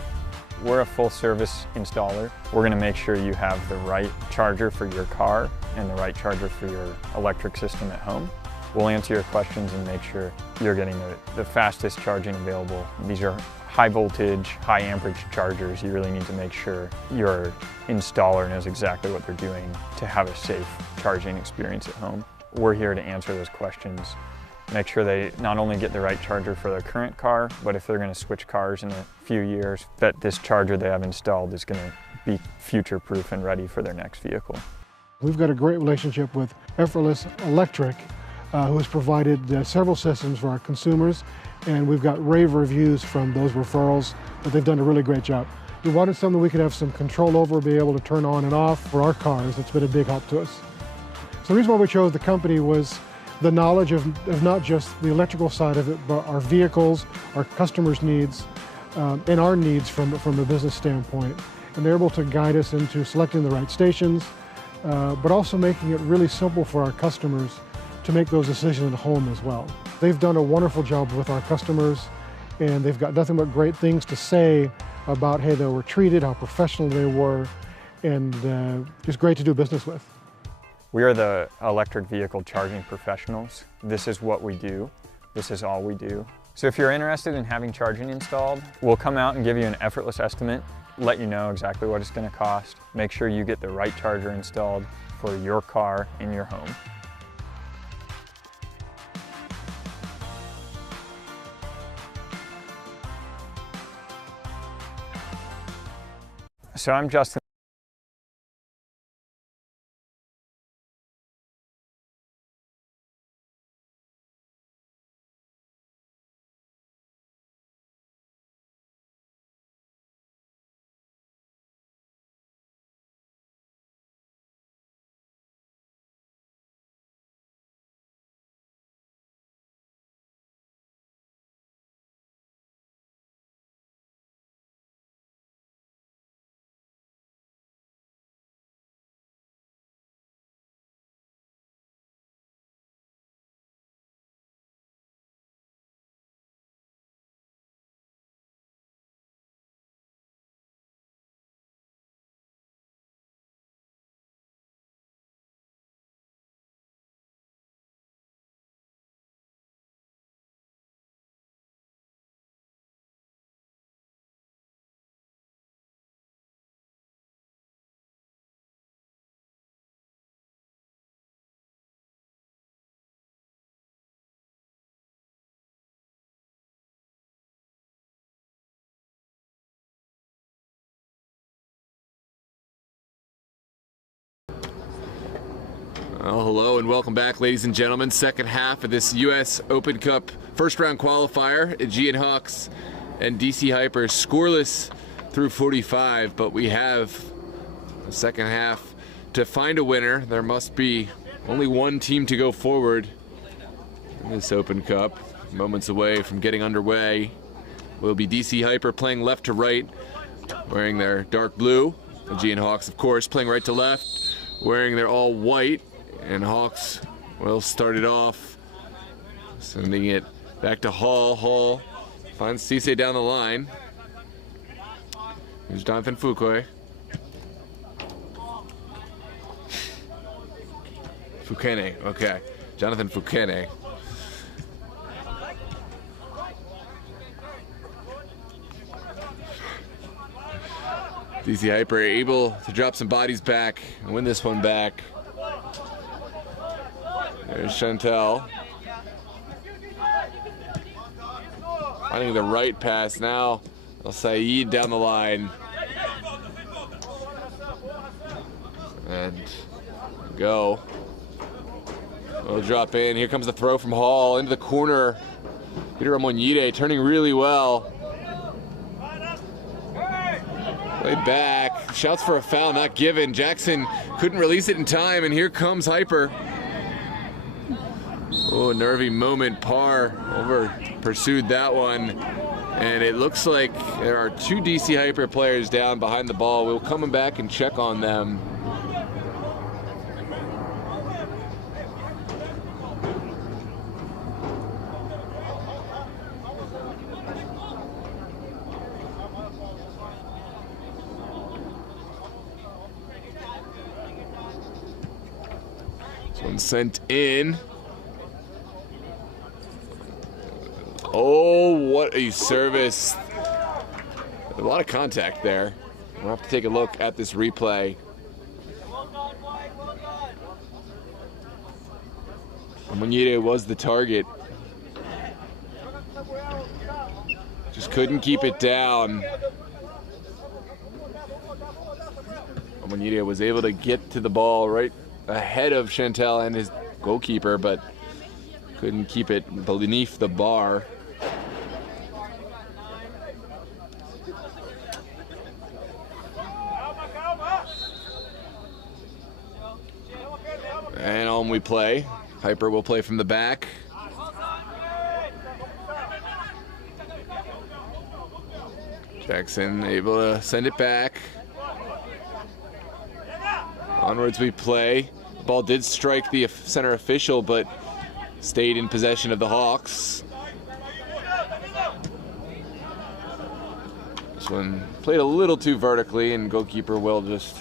We're a full service installer. We're going to make sure you have the right charger for your car and the right charger for your electric system at home. We'll answer your questions and make sure you're getting the fastest charging available. These are high voltage, high amperage chargers. You really need to make sure your installer knows exactly what they're doing to have a safe charging experience at home. We're here to answer those questions, make sure they not only get the right charger for their current car, but if they're going to switch cars in a few years, that this charger they have installed is going to be future-proof and ready for their next vehicle. We've got a great relationship with Effortless Electric, who has provided several systems for our consumers, and we've got rave reviews from those referrals that they've done a really great job. We wanted something we could have some control over, be able to turn on and off for our cars. It's been a big help to us. So the reason why we chose the company was the knowledge of not just the electrical side of it, but our vehicles, our customers' needs, and our needs from a business standpoint. And they're able to guide us into selecting the right stations, but also making it really simple for our customers to make those decisions at home as well. They've done a wonderful job with our customers, and they've got nothing but great things to say about how they were treated, how professional they were, and just great to do business with. We are the electric vehicle charging professionals. This is what we do. This is all we do. So if you're interested in having charging installed, we'll come out and give you an effortless estimate, let you know exactly what it's going to cost, make sure you get the right charger installed for your car in your home. So I'm Justin. Well, hello and welcome back, ladies and gentlemen. Second half of this U.S. Open Cup first round qualifier. Aegean Hawks and DC Hyper scoreless through 45, but we have a second half to find a winner. There must be only one team to go forward in this Open Cup. Moments away from getting underway will be DC Hyper playing left to right, wearing their dark blue. Aegean Hawks, of course, playing right to left, wearing their all white. And Hawks will start it off, sending it back to Hall. Hall finds Cisse down the line. Here's Jonathan Fouquet. Fouquet, okay. Jonathan Fouquet. DC Hyper able to drop some bodies back and win this one back. There's Chantel. Finding the right pass now. El Saeed down the line. And go. We'll drop in. Here comes the throw from Hall into the corner. Peter Ramonide turning really well. Play back. Shouts for a foul, not given. Jackson couldn't release it in time, and here comes Hyper. Oh, nervy moment. Parr over pursued that one. And it looks like there are 2 DC Hyper players down behind the ball. We'll come back and check on them. This one sent in. Oh, what a service. A lot of contact there. We'll have to take a look at this replay. Amunire was the target. Just couldn't keep it down. Amunire was able to get to the ball right ahead of Chantal and his goalkeeper, but couldn't keep it beneath the bar. And on we play. Hyper will play from the back. Jackson able to send it back. Onwards we play. The ball did strike the center official, but stayed in possession of the Hawks. This one played a little too vertically, and goalkeeper will just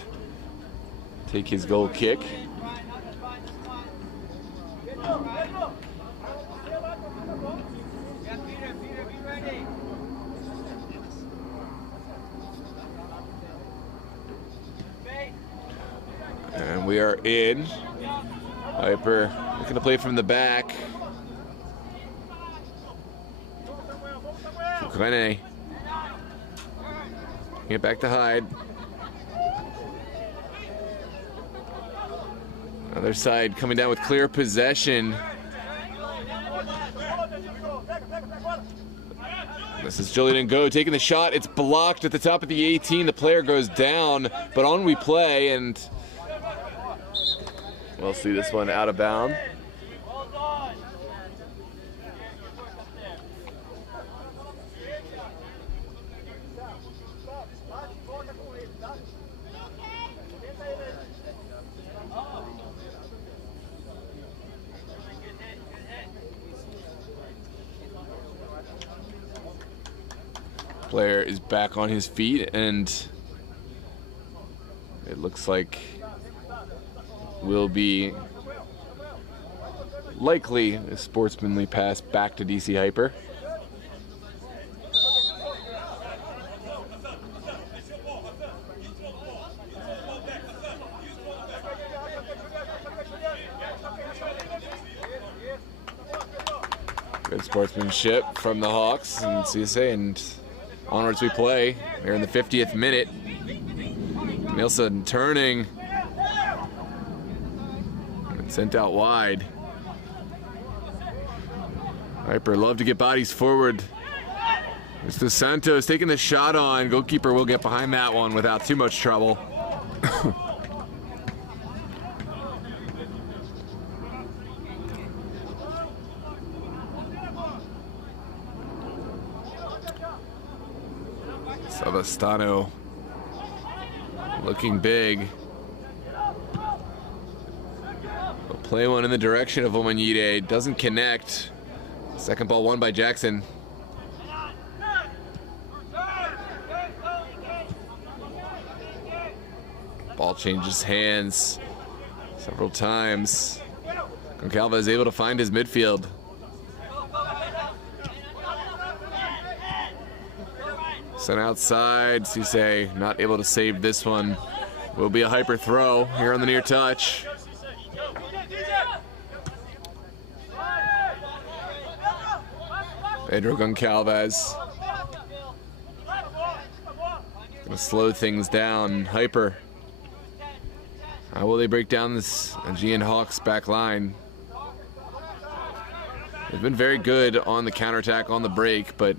take his goal kick. And we are in. Hyper looking to play from the back. Fukuene. Get back to Hyde. Other side coming down with clear possession. This is Julian Ngo taking the shot. It's blocked at the top of the 18. The player goes down, but on we play, and we'll see this one out of bounds. Player is back on his feet, and it looks like will be likely a sportsmanly pass back to DC Hyper. Good sportsmanship from the Hawks and CSA, and onwards we play. We're in the 50th minute. Nielsen turning. And sent out wide. Hyper love to get bodies forward. Mr. Santos taking the shot on. Goalkeeper will get behind that one without too much trouble. Savastano looking big. We'll play one in the direction of Omanyide. Doesn't connect. Second ball won by Jackson. Ball changes hands several times. Goncalves is able to find his midfield. Sent outside. Cisse not able to save this one. Will be a Hyper throw here on the near touch. Pedro Goncalves. Gonna slow things down. Hyper. How will they break down this Aegean Hawks back line? They've been very good on the counterattack, on the break, but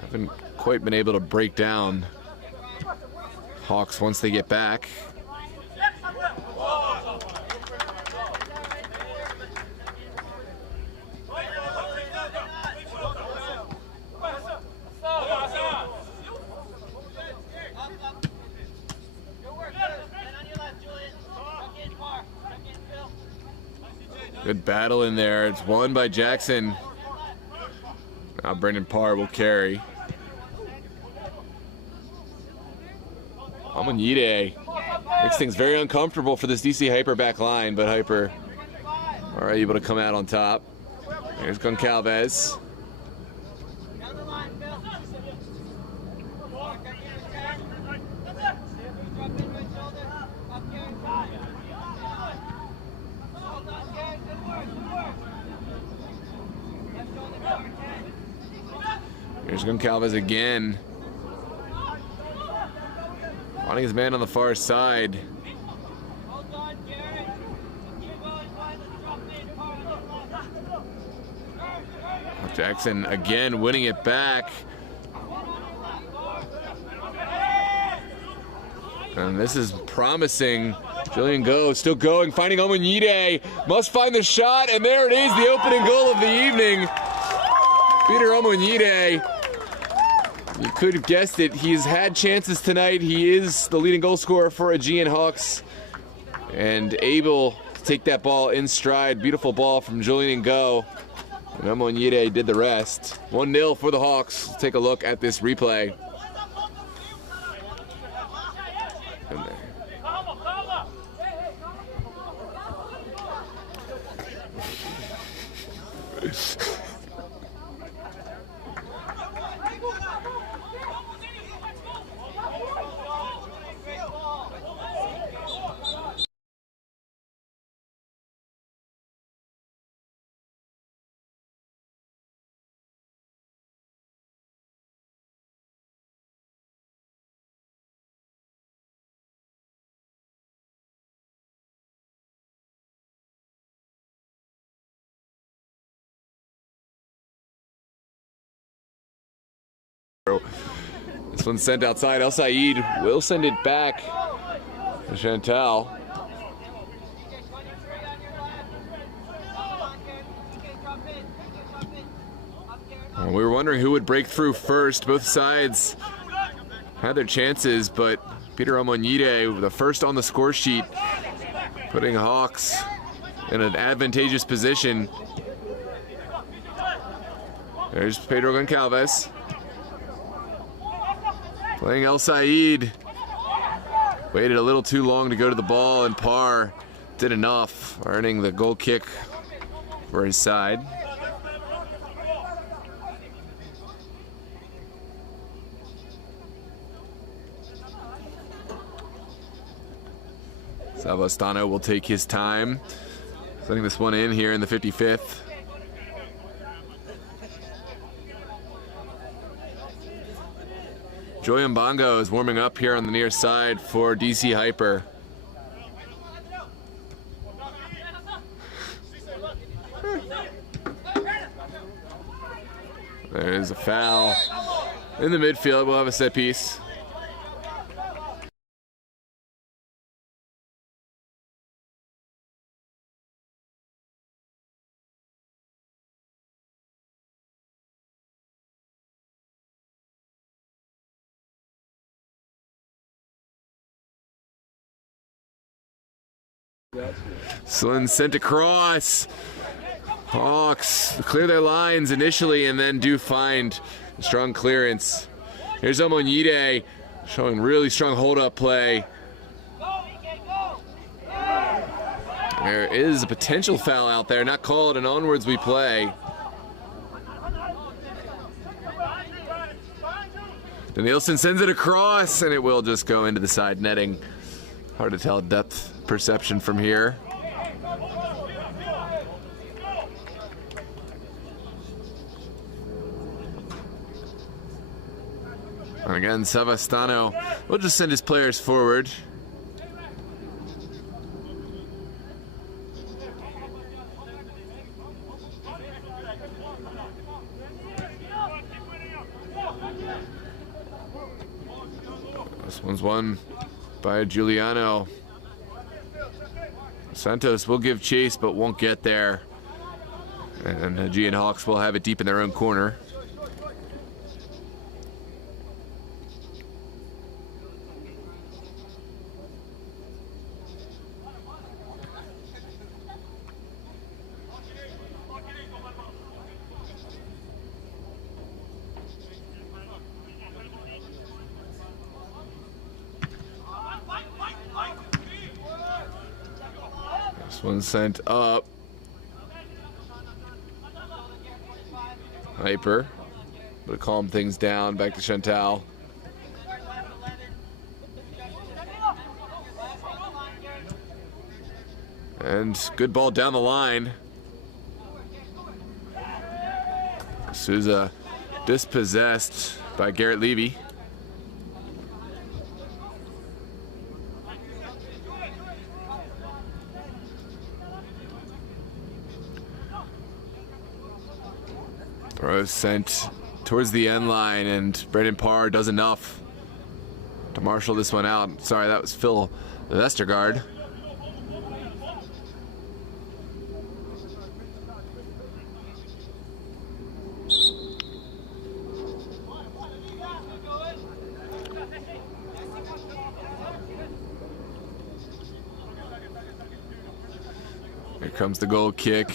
haven't quite been able to break down Hawks once they get back. Good battle in there. It's won by Jackson. Now Brendan Parr will carry. Amanyide makes things very uncomfortable for this DC Hyper back line, but Hyper are able to come out on top. Here's Goncalves. Here's Goncalves again. Wanting his man on the far side. Jackson again winning it back. And this is promising. Julian Go still going, finding Amanyide. Must find the shot, and there it is, the opening goal of the evening. Peter Amanyide. You could have guessed it. He's had chances tonight. He is the leading goal scorer for Aegean Hawks. And able to take that ball in stride. Beautiful ball from Julian Go. And Amanyide did the rest. 1-0 for the Hawks. Let's take a look at this replay. This one's sent outside. El Said will send it back to Chantal. We were wondering who would break through first. Both sides had their chances, but Peter Amanyide, the first on the score sheet, putting Hawks in an advantageous position. There's Pedro Goncalves. Playing El Said. Waited a little too long to go to the ball, and Parr did enough, earning the goal kick for his side. Savastano will take his time, setting this one in here in the 55th. Joy Mbongo is warming up here on the near side for DC Hyper. There's a foul in the midfield. We'll have a set piece. Slin sent across. Hawks clear their lines initially and then do find a strong clearance. Here's Amanyide showing really strong hold-up play. There is a potential foul out there, not called, and onwards we play. Danielson sends it across, and it will just go into the side netting. Hard to tell depth perception from here. And again, Savastano will just send his players forward. This one's won by Giuliano. Santos will give chase but won't get there. And Aegean Hawks will have it deep in their own corner. This one sent up. Hyper. But calm things down. Back to Chantal. And good ball down the line. Souza dispossessed by Garrett Levy. Throw sent towards the end line, and Brendan Parr does enough to marshal this one out. Sorry, that was Phil Vestergaard. Here comes the goal kick.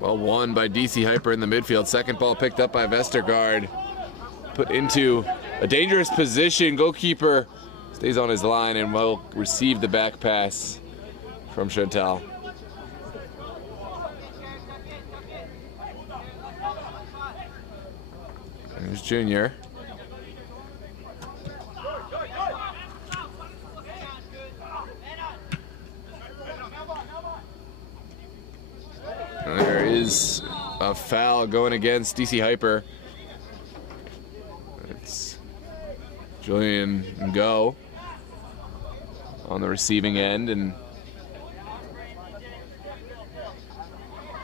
Well won by DC Hyper in the midfield. Second ball picked up by Vestergaard. Put into a dangerous position. Goalkeeper stays on his line and will receive the back pass from Chantal. There's Junior. There is a foul going against DC Hyper. It's Julian Go on the receiving end, and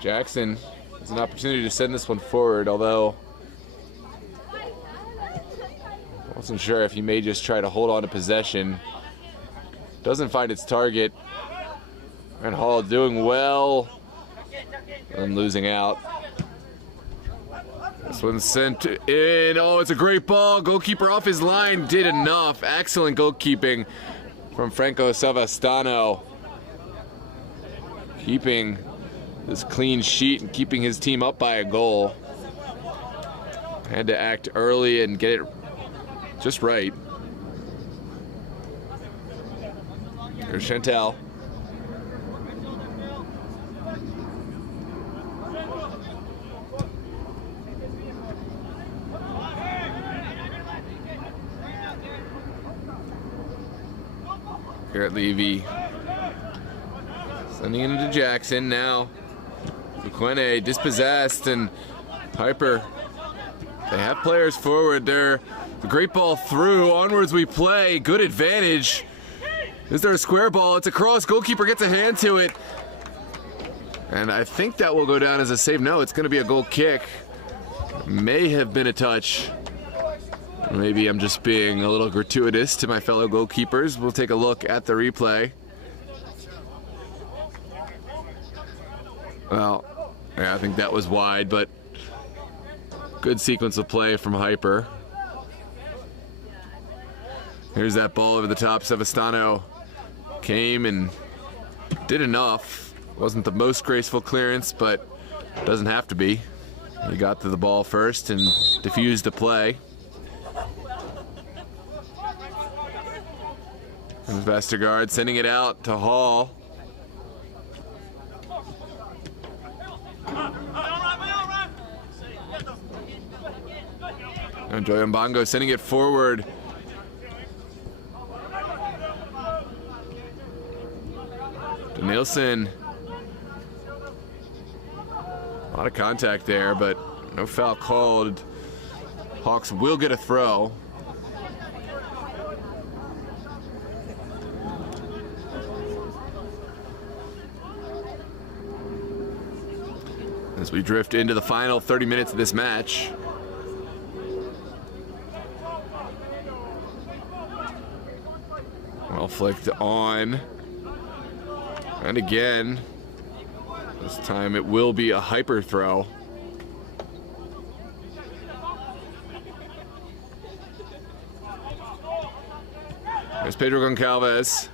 Jackson has an opportunity to send this one forward, although I wasn't sure if he may just try to hold on to possession. Doesn't find its target. And Hall doing well and losing out. This one's sent in. Oh, it's a great ball. Goalkeeper off his line did enough. Excellent goalkeeping from Franco Savastano. Keeping this clean sheet and keeping his team up by a goal. Had to act early and get it just right. Here's Chantal. Garrett Levy sending it into Jackson. Now Quene dispossessed, and Hyper, they have players forward there. The great ball through. Onwards we play. Good advantage. Is there a square ball? It's a cross. Goalkeeper gets a hand to it. And I think that will go down as a save. No, it's going to be a goal kick. May have been a touch. Maybe I'm just being a little gratuitous to my fellow goalkeepers. We'll take a look at the replay. Well, yeah, I think that was wide, but good sequence of play from Hyper. Here's that ball over the top. Savastano came and did enough. Wasn't the most graceful clearance, but doesn't have to be. He got to the ball first and diffused the play. And Vestergaard sending it out to Hall. And Joy Mbongo sending it forward. To Nielsen. A lot of contact there, but no foul called. Hawks will get a throw. As we drift into the final 30 minutes of this match. Well flicked on. And again, this time it will be a Hyper throw. There's Pedro Goncalves.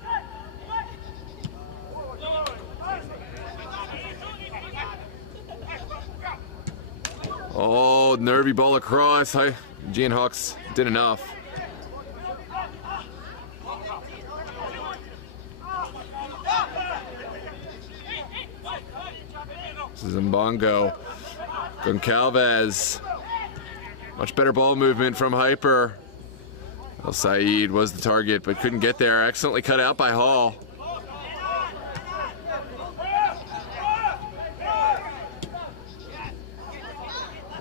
Oh, nervy ball across. Aegean Hawks did enough. Zimbongo. Goncalves. Much better ball movement from Hyper. El Said was the target, but couldn't get there. Excellently cut out by Hall.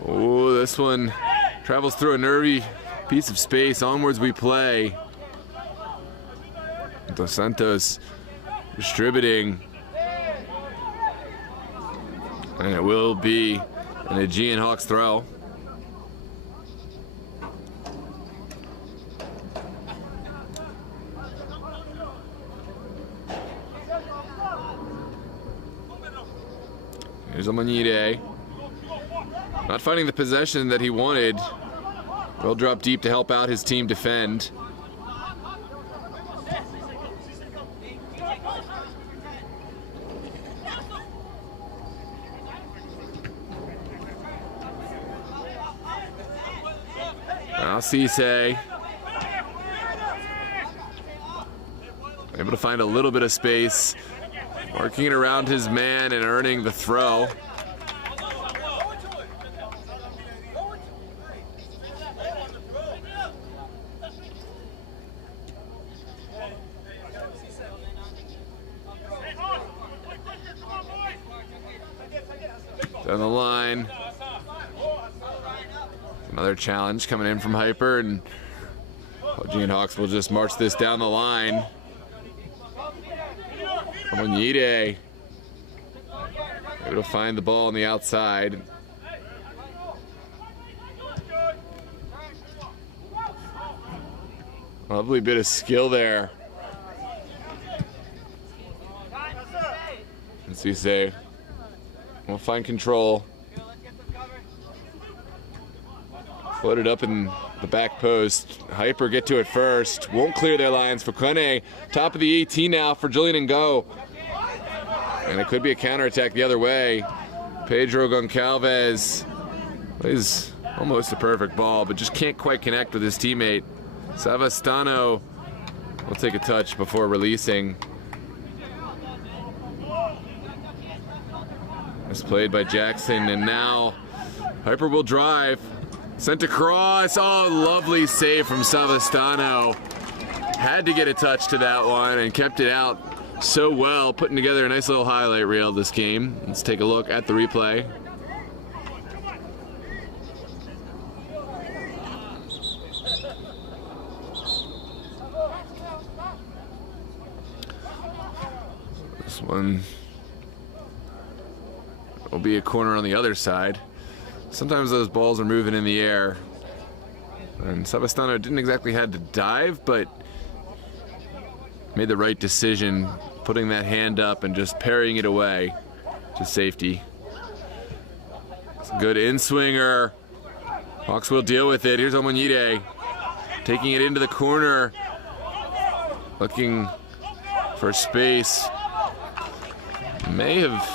Oh, this one travels through a nervy piece of space. Onwards we play. Dos Santos distributing. And it will be an Aegean Hawks throw. Here's Amanide. Not finding the possession that he wanted. Will drop deep to help out his team defend. Now Cisse. Able to find a little bit of space. Working it around his man and earning the throw. Down the line. Another challenge coming in from Hyper, and Aegean Hawks will just march this down the line. Amanide able to find the ball on the outside. Lovely bit of skill there. And Cisse will find control. Floated up in the back post. Hyper get to it first. Won't clear their lines for Kone. Top of the 18 now for Julian Ngo. And it could be a counterattack the other way. Pedro Goncalves plays almost a perfect ball, but just can't quite connect with his teammate. Savastano will take a touch before releasing. It's played by Jackson, and now Hyper will drive. Sent across. Oh, lovely save from Savastano. Had to get a touch to that one and kept it out so well, putting together a nice little highlight reel this game. Let's take a look at the replay. This one will be a corner on the other side. Sometimes those balls are moving in the air. And Savastano didn't exactly have to dive, but made the right decision, putting that hand up and just parrying it away to safety. It's a good in-swinger. Hawks will deal with it. Here's Amanide taking it into the corner, looking for space. May have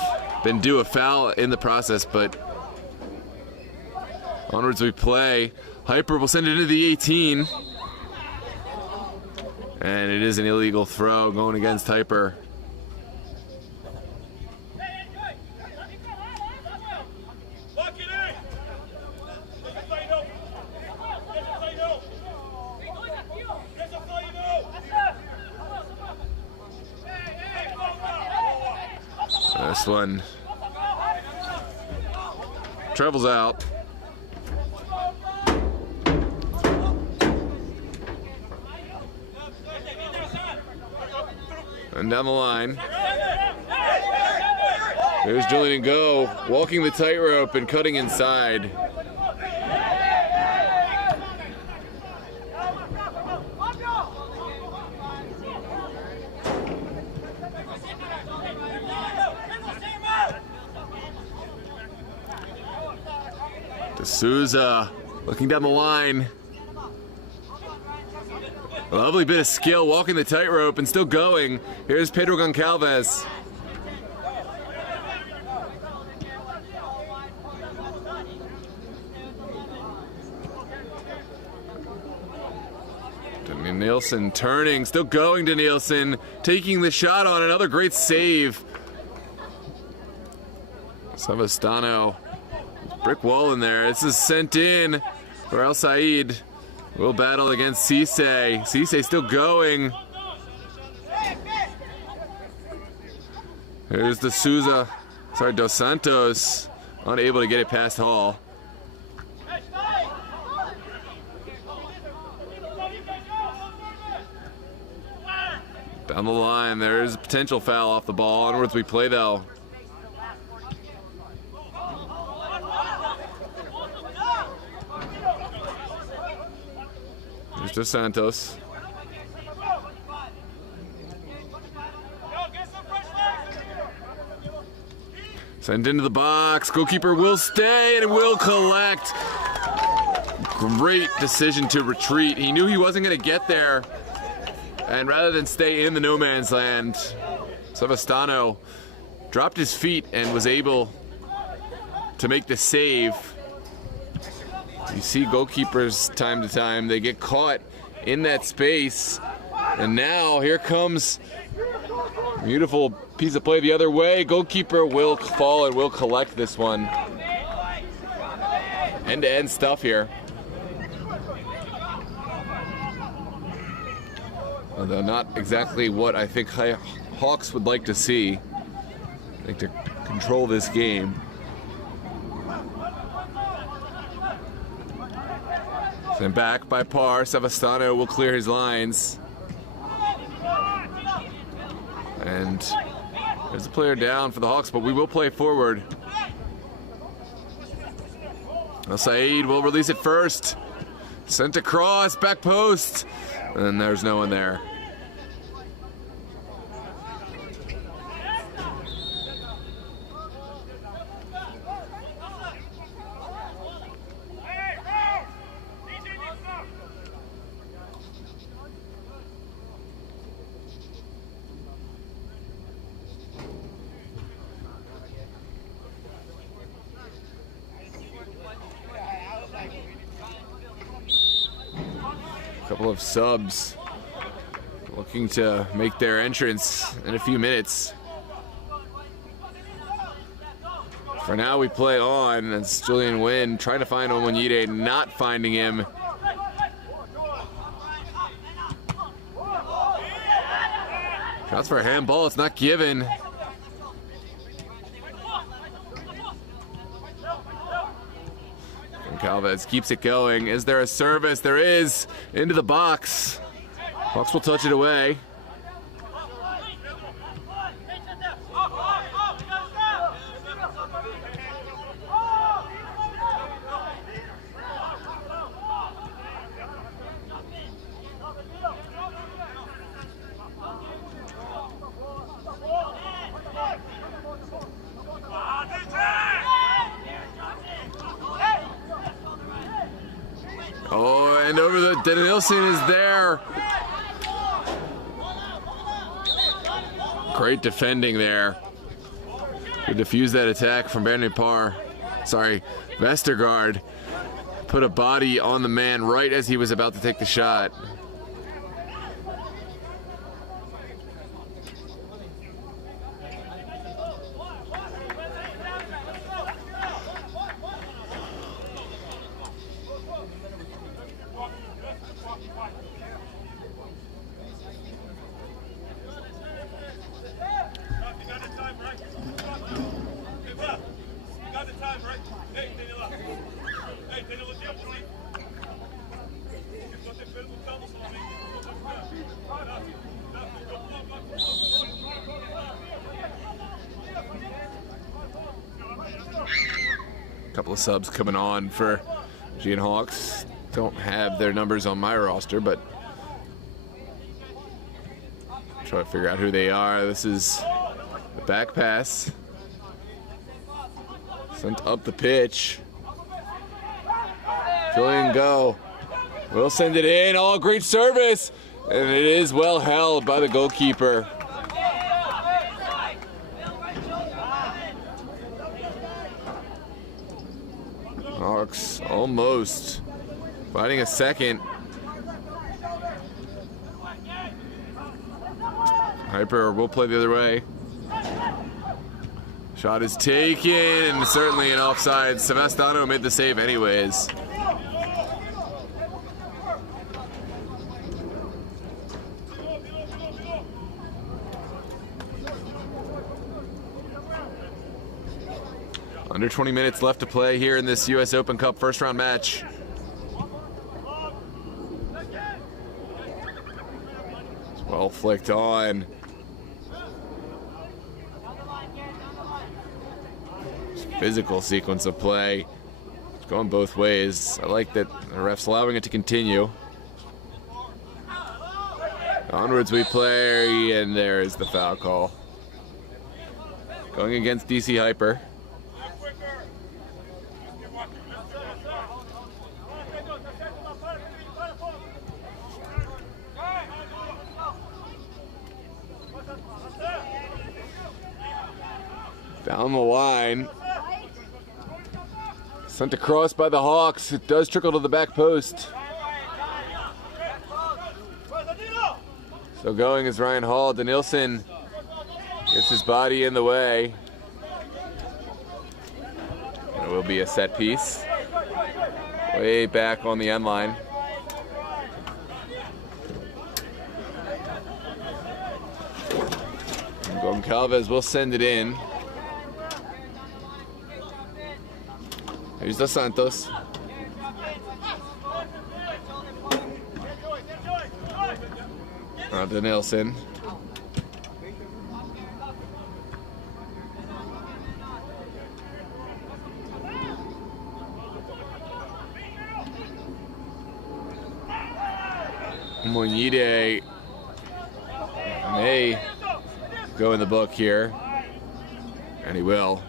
been due a foul in the process, but onwards we play. Hyper will send it into the 18. And it is an illegal throw going against Hyper. This one travels out. And down the line. There's Julian Ngo walking the tightrope and cutting inside. D'Souza looking down the line. A lovely bit of skill walking the tightrope and still going. Here's Pedro Goncalves. Nielsen turning, still going to Nielsen, taking the shot on another great save. It's Savastano, brick wall in there. This is sent in for El Said. Will battle against Cisse. Cisse still going. Here's the Souza, sorry, Dos Santos, unable to get it past Hall. Down the line, there's a potential foul off the ball. Onwards we play though. Here's Dos Santos. Sent into the box. Goalkeeper will stay and will collect. Great decision to retreat. He knew he wasn't going to get there. And rather than stay in the no man's land, Savastano dropped his feet and was able to make the save. You see goalkeepers time to time, they get caught in that space. And now here comes a beautiful piece of play the other way. Goalkeeper will fall and will collect this one. End-to-end stuff here. Although not exactly what I think Hawks would like to see. Like to control this game. Sent back by Parr. Savastano will clear his lines. And there's a player down for the Hawks, but we will play forward. El Said will release it first. Sent across, back post. And there's no one there. Couple of subs looking to make their entrance in a few minutes. For now we play on. It's Julian Wynn trying to find Omonyide, not finding him. Shots for a handball, it's not given. Calvez keeps it going. Is there a service? There is. Into the box. Hawks will touch it away. Oh, and over the Denilson is there. Great defending there to defuse that attack from Brandon Parr. Sorry, Vestergaard put a body on the man right as he was about to take the shot. Couple of subs coming on for Aegean Hawks. Don't have their numbers on my roster, but try to figure out who they are. This is the back pass. Sent up the pitch. Julian go. Will send it in. Oh, great service. And it is well held by the goalkeeper. Hawks almost fighting a second. Hyper will play the other way. Shot is taken, and certainly an offside. Sevastano made the save anyways. Under 20 minutes left to play here in this US Open Cup first round match. It's well flicked on. Physical sequence of play. It's going both ways. I like that the ref's allowing it to continue. Onwards we play, and there's the foul call. Going against DC Hyper. Down the line. Sent across by the Hawks. It does trickle to the back post. So going is Ryan Hall. Danielson gets his body in the way. And it will be a set piece. Way back on the end line. Goncalves will send it in. Here's Dos Santos. Danielson. Moñide may go in the book here, and he will.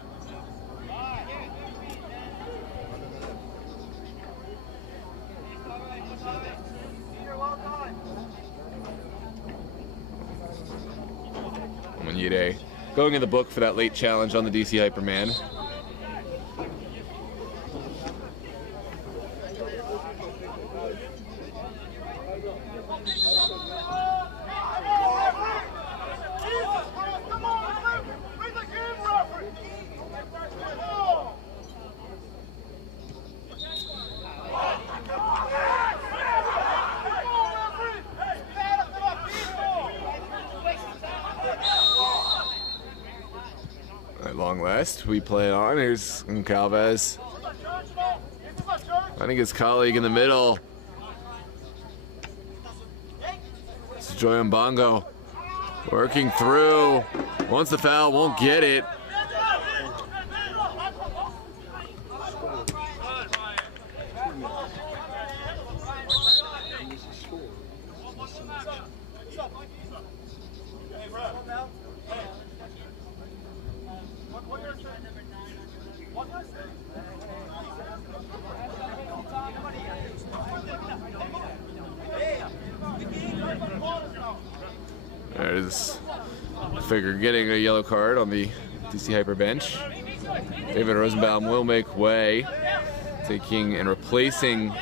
Moñide going in the book for that late challenge on the DC Hyperman. At long last, we play on. Here's Goncalves. Finding his colleague in the middle. It's Joy Mbongo working through. Wants the foul, won't get it. There's Figure getting a yellow card on the DC Hyper bench. David Rosenbaum will make way, taking and replacing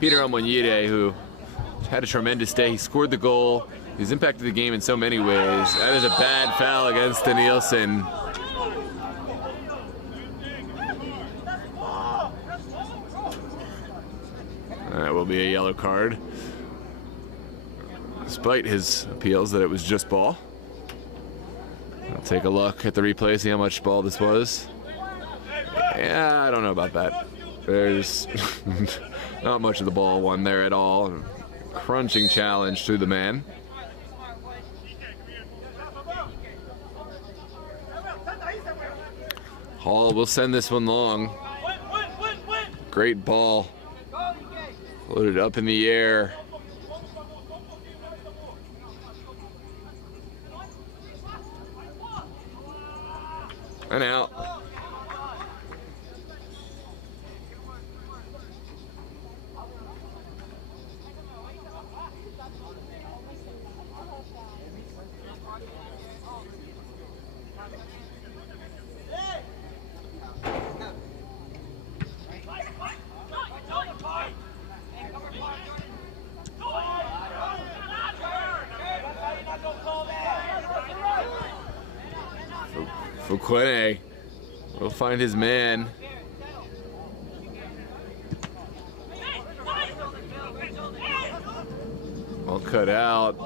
Peter Almonide, who had a tremendous day. He scored the goal. He's impacted the game in so many ways. That is a bad foul against Danielson. That will be a yellow card, despite his appeals that it was just ball. I'll take a look at the replay, see how much ball this was. Yeah, I don't know about that. There's not much of the ball one there at all. Crunching challenge to the man. Hall will send this one long. Great ball. Floated up in the air. And out. Fuquene will find his man. All cut out.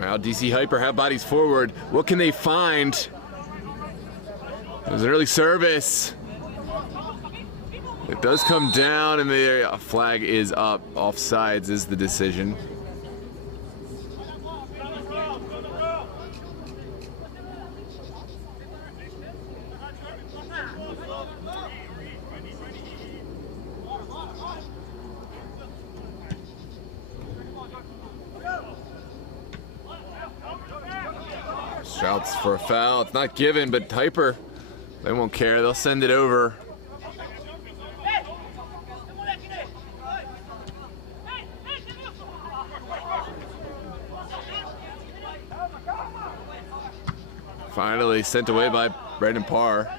Now DC Hyper have bodies forward. What can they find? There's an early service. It does come down, and the flag is up. Offsides is the decision. Shouts for a foul. It's not given, but Hyper, they won't care. They'll send it over. Finally sent away by Brandon Parr.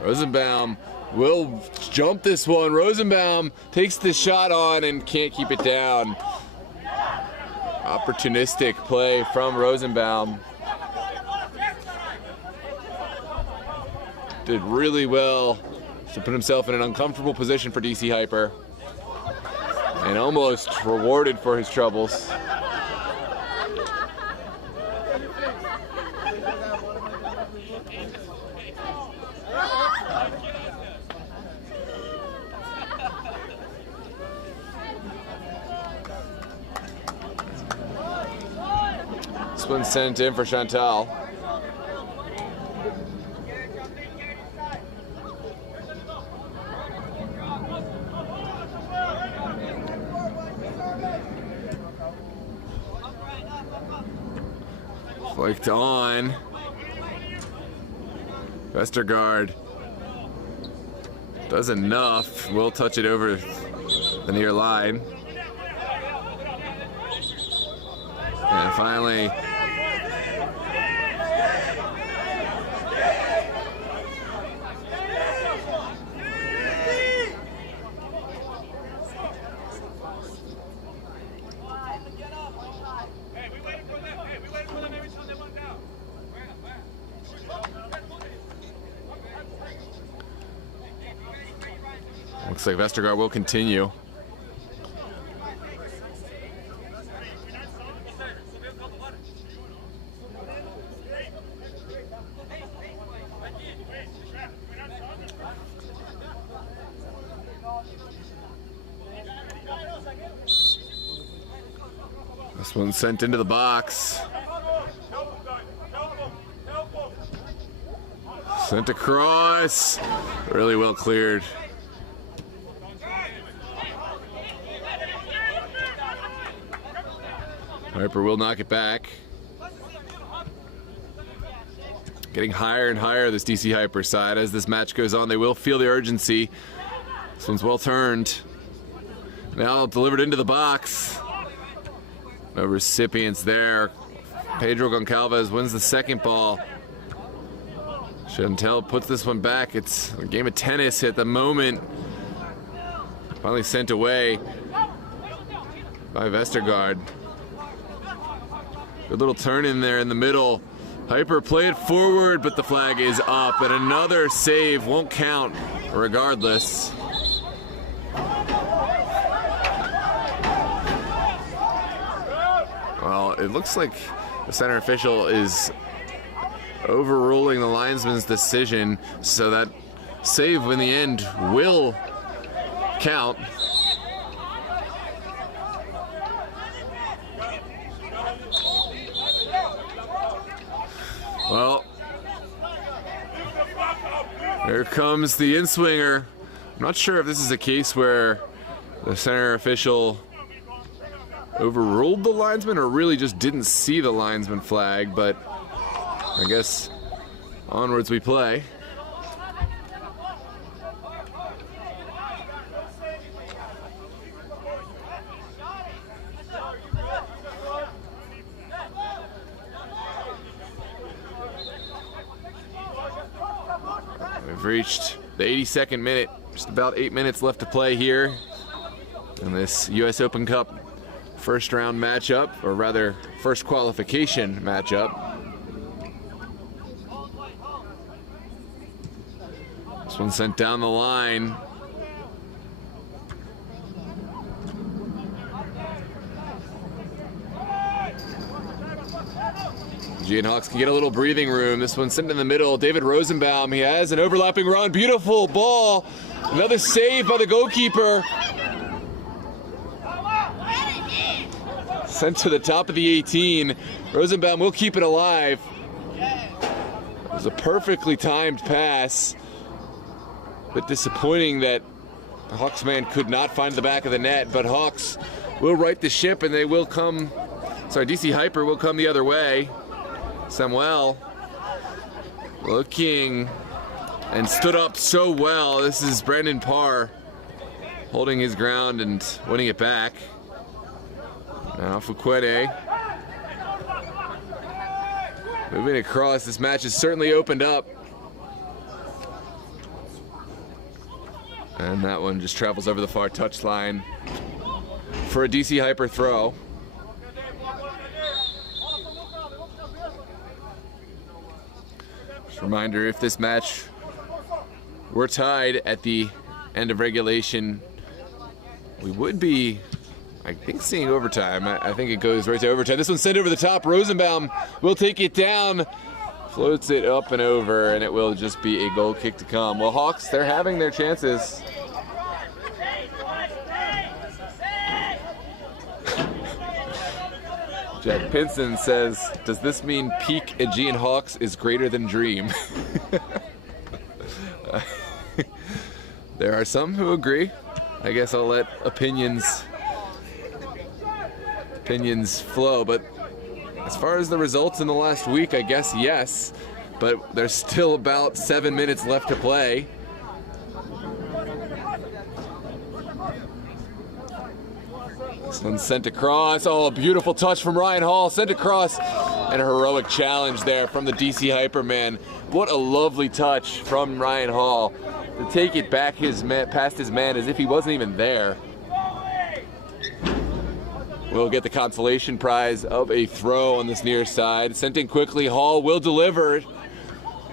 Rosenbaum will jump this one. Rosenbaum takes the shot on and can't keep it down. Opportunistic play from Rosenbaum. Did really well to put himself in an uncomfortable position for DC Hyper. And almost rewarded for his troubles. This one's sent in for Chantal. Flaked on. Vestergaard does enough. Will touch it over the near line. And finally, looks like Vestergaard will continue. This one's sent into the box. Sent across. Really well cleared. Hyper will knock it back. Getting higher and higher, this DC Hyper side. As this match goes on, they will feel the urgency. This one's well turned. Now delivered into the box. No recipients there. Pedro Goncalves wins the second ball. Chantal puts this one back. It's a game of tennis at the moment. Finally sent away by Vestergaard. Good little turn in there in the middle. Hyper played forward, but the flag is up, and another save won't count regardless. Well, it looks like the center official is overruling the linesman's decision, so that save in the end will count. Well, here comes the in-swinger. I'm not sure if this is a case where the center official overruled the linesman or really just didn't see the linesman flag, but I guess onwards we play. We've reached the 82nd minute, just about 8 minutes left to play here in this US Open Cup first round matchup, or rather first qualification matchup. This one sent down the line. Aegean Hawks can get a little breathing room. This one's sent in the middle. David Rosenbaum, he has an overlapping run. Beautiful ball. Another save by the goalkeeper. Sent to the top of the 18. Rosenbaum will keep it alive. It was a perfectly timed pass. But disappointing that the Hawks man could not find the back of the net. But Hawks will right the ship and they will come. Sorry, DC Hyper will come the other way. Samuel looking and stood up so well. This is Brandon Parr holding his ground and winning it back. Now Fuquete moving across. This match has certainly opened up. And that one just travels over the far touchline for a DC Hyper throw. Just a reminder, if this match were tied at the end of regulation, we would be, I think, seeing overtime. I think it goes right to overtime. This one's sent over the top. Rosenbaum will take it down, floats it up and over, and it will just be a goal kick to come. Well, Hawks, they're having their chances. Jack Pinson says, does this mean peak Aegean Hawks is greater than dream? There are some who agree. I guess I'll let opinions flow, but as far as the results in the last week, I guess yes, but there's still about 7 minutes left to play. This one's sent across. Oh, a beautiful touch from Ryan Hall, sent across, and a heroic challenge there from the DC Hyperman. What a lovely touch from Ryan Hall to take it back past his man as if he wasn't even there. We'll get the consolation prize of a throw on this near side. Sent in quickly. Hall will deliver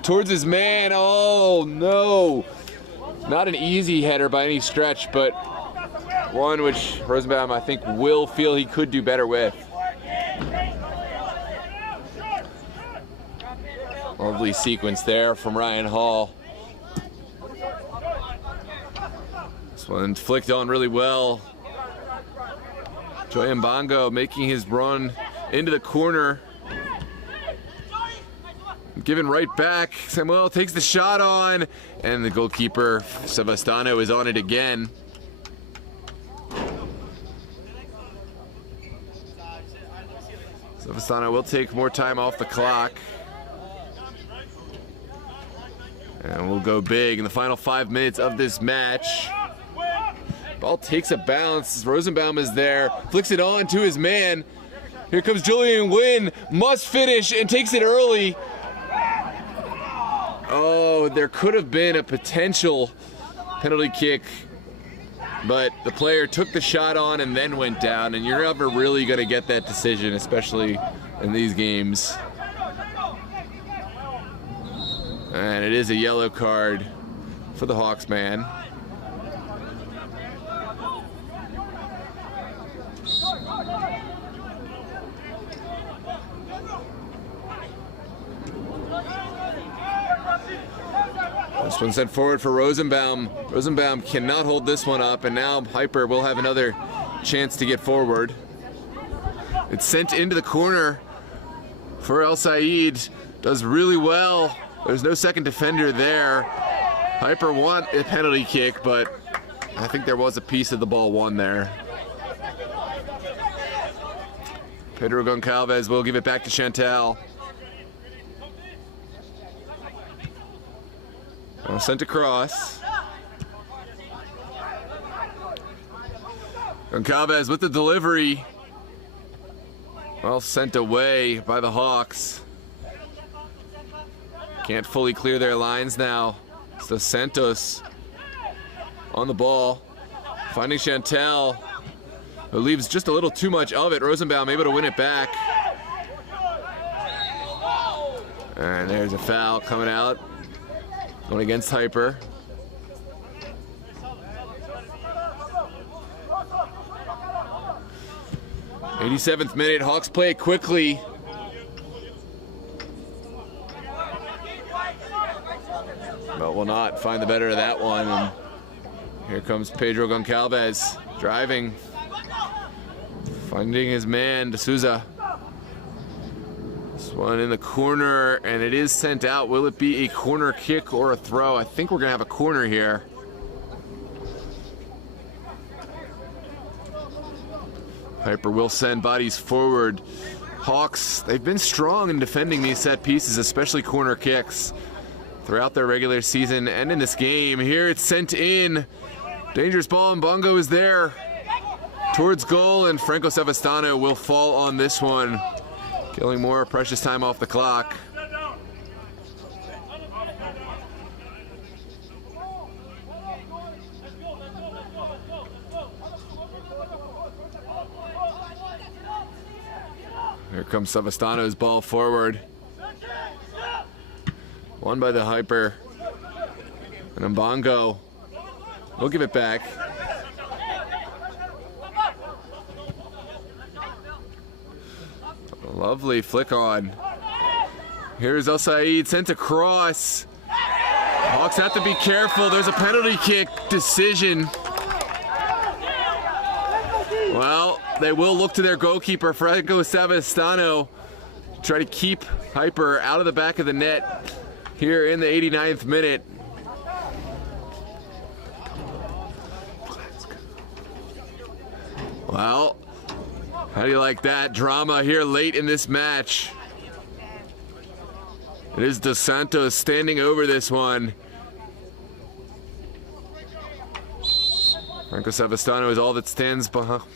towards his man. Oh no! Not an easy header by any stretch, but one which Rosenbaum, I think, will feel he could do better with. Lovely sequence there from Ryan Hall. This one flicked on really well. Joy Mbongo making his run into the corner. Given right back. Samuel takes the shot on, and the goalkeeper, Sevastano, is on it again. Sevastano will take more time off the clock. And we'll go big in the final 5 minutes of this match. Ball takes a bounce. Rosenbaum is there. Flicks it on to his man. Here comes Julian Wynn. Must finish and takes it early. Oh, there could have been a potential penalty kick, but the player took the shot on and then went down, and you're never really going to get that decision, especially in these games. And it is a yellow card for the Hawks man. This one sent forward for Rosenbaum. Rosenbaum cannot hold this one up, and now Hyper will have another chance to get forward. It's sent into the corner for El Said. Does really well. There's no second defender there. Hyper want a penalty kick, but I think there was a piece of the ball won there. Pedro Goncalves will give it back to Chantal. Sent across. Goncalves with the delivery. Well sent away by the Hawks. Can't fully clear their lines now. So Santos on the ball. Finding Chantal, who leaves just a little too much of it. Rosenbaum able to win it back. And there's a foul coming out. Going against Hyper. 87th minute, Hawks play it quickly. But will not find the better of that one. And here comes Pedro Goncalves driving, finding his man, D'Souza. This one in the corner, and it is sent out. Will it be a corner kick or a throw? I think we're gonna have a corner here. Hyper will send bodies forward. Hawks, they've been strong in defending these set pieces, especially corner kicks, throughout their regular season and in this game. Here it's sent in. Dangerous ball, and Bongo is there towards goal, and Franco Savastano will fall on this one, killing more precious time off the clock. Here comes Savastano's ball forward. Won by the Hyper. And Mbongo will give it back. A lovely flick on. Here's El Said sent across. Hawks have to be careful. There's a penalty kick decision. Well, they will look to their goalkeeper, Franco Savastano, to try to keep Hyper out of the back of the net here in the 89th minute. Well, how do you like that drama here late in this match? It is Dos Santos standing over this one. Franco Savastano is all that stands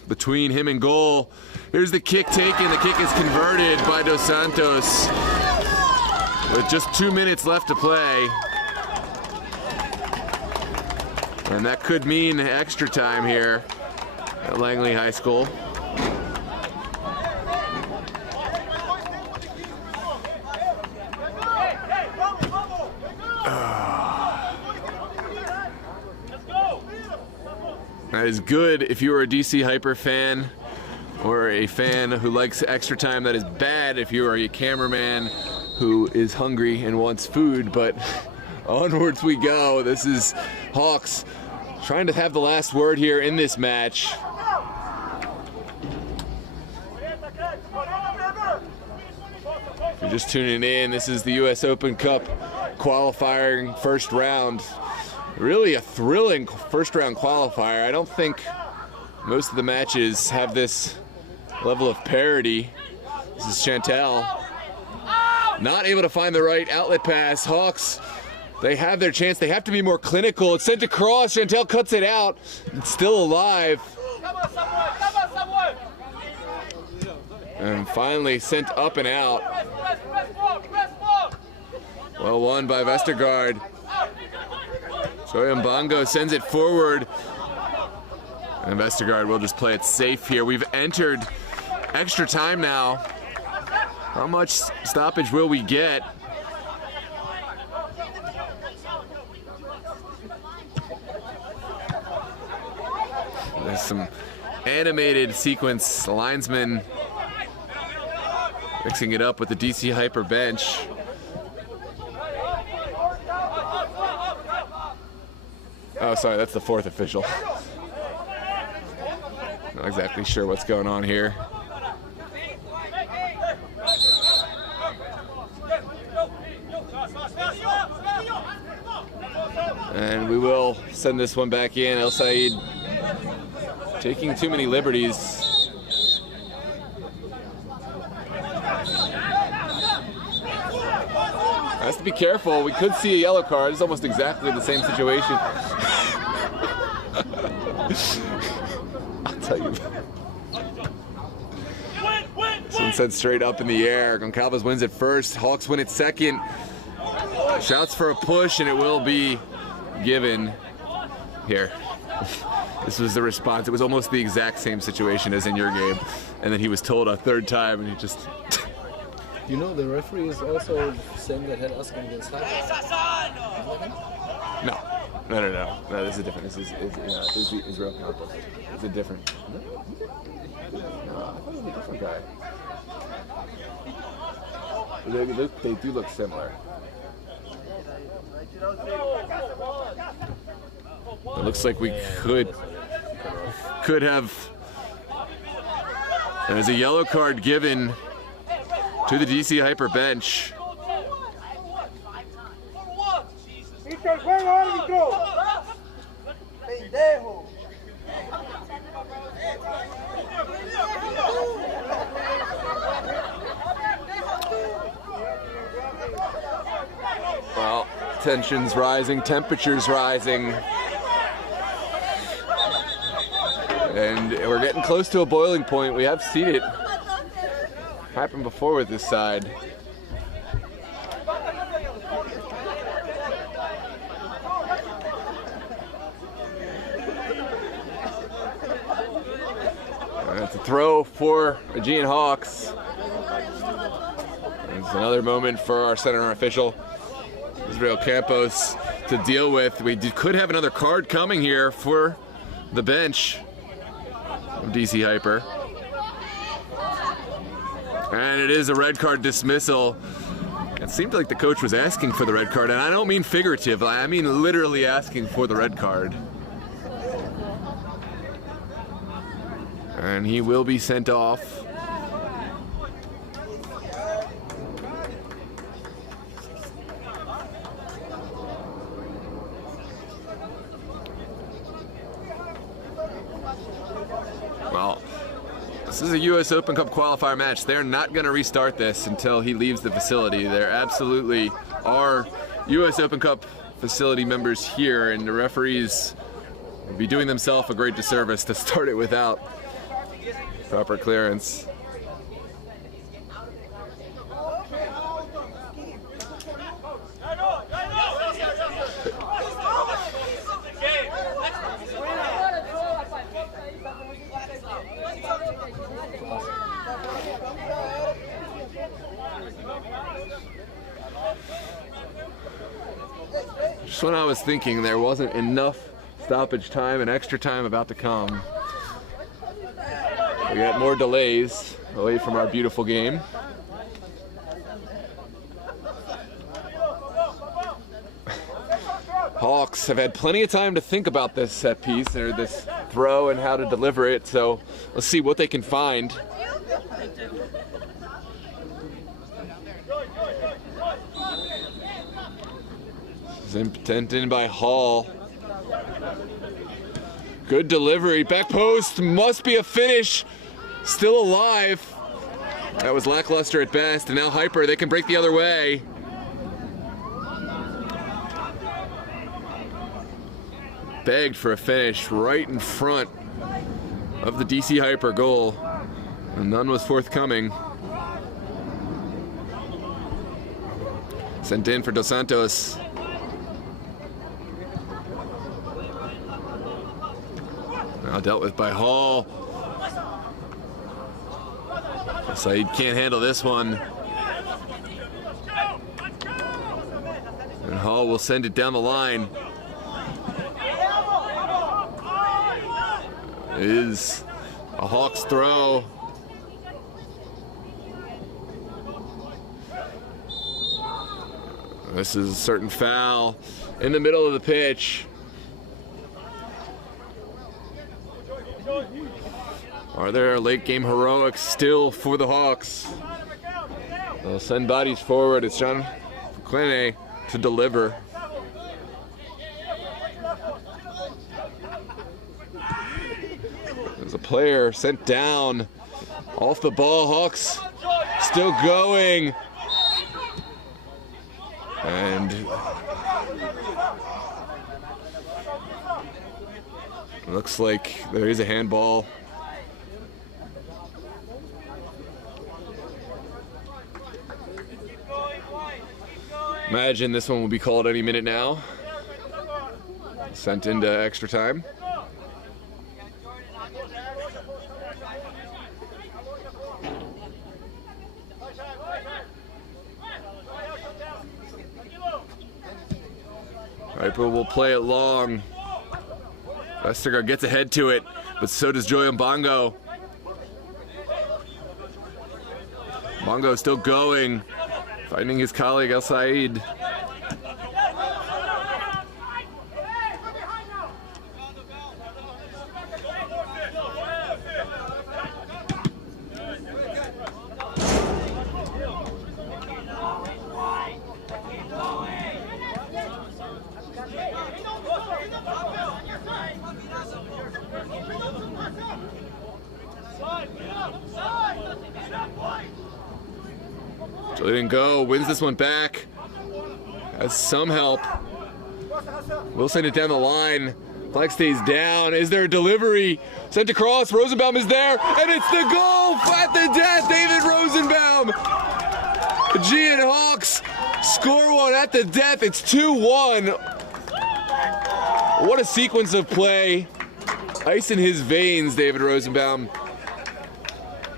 between him and goal. Here's the kick taken. The kick is converted by Dos Santos with just 2 minutes left to play. And that could mean extra time here at Langley High School. That is good if you are a DC Hyper fan or a fan who likes extra time. That is bad if you are a cameraman who is hungry and wants food, but onwards we go. This is Hawks trying to have the last word here in this match. If you're just tuning in, this is the US Open Cup qualifying first round. Really a thrilling first round qualifier. I don't think most of the matches have this level of parity. This is Chantal. Not able to find the right outlet pass. Hawks, they have their chance. They have to be more clinical. It's sent across. Chantal cuts it out. It's still alive. And finally sent up and out. Well won by Vestergaard. Joy Mbongo sends it forward. And Vestergaard will just play it safe here. We've entered extra time now. How much stoppage will we get? There's some animated sequence. The linesman mixing it up with the DC Hyper bench. Oh, sorry, that's the fourth official. Not exactly sure what's going on here. And we will send this one back in. El Said taking too many liberties. Has to be careful. We could see a yellow card. It's almost exactly the same situation. I'll tell you. This one sent straight up in the air. Goncalves wins it first. Hawks win it second. Shouts for a push, and it will be given here. This was the response. It was almost the exact same situation as in your game. And then he was told a third time, and he just... You know, the referee is also saying that had us against Hyper. No. No. This is different. This is Israel Campos. It's a different. No, I thought it was a different guy. They do look similar. It looks like we could have. There's a yellow card given to the DC Hyper bench. Well, tensions rising, temperatures rising. And we're getting close to a boiling point. We have seen it happen before with this side. It's a throw for Aegean Hawks. It's another moment for our center official, Israel Campos, to deal with. We could have another card coming here for the bench of DC Hyper. And it is a red card dismissal. It seemed like the coach was asking for the red card, and I don't mean figurative, I mean literally asking for the red card. And he will be sent off. Well, this is a U.S. Open Cup qualifier match. They're not going to restart this until he leaves the facility. There absolutely are U.S. Open Cup facility members here, and the referees would be doing themselves a great disservice to start it without proper clearance. Just when I was thinking there wasn't enough stoppage time and extra time about to come, we got more delays away from our beautiful game. Hawks have had plenty of time to think about this set piece or this throw and how to deliver it, so let's see what they can find. Intended by Hall. Good delivery. Back post, must be a finish. Still alive. That was lackluster at best, and now Hyper, they can break the other way. Begged for a finish right in front of the DC Hyper goal, and none was forthcoming. Sent in for Dos Santos. Now dealt with by Hall. Saeed can't handle this one. And Hall will send it down the line. It is a Hawks throw. This is a certain foul in the middle of the pitch. Are there late game heroics still for the Hawks? They'll send bodies forward. It's John Quine to deliver. There's a player sent down off the ball. Hawks still going. And looks like there is a handball. Imagine this one will be called any minute now. Sent into extra time. Hyper will play it long. Vestergaard gets ahead to it, but so does Joyam Bongo. Bongo still going, finding his colleague El Said. Didn't go, wins this one back. Has some help. Will send it down the line. Flag stays down. Is there a delivery? Sent across. Rosenbaum is there, and it's the goal at the death. David Rosenbaum. Aegean Hawks score one at the death. It's 2-1. What a sequence of play. Ice in his veins, David Rosenbaum.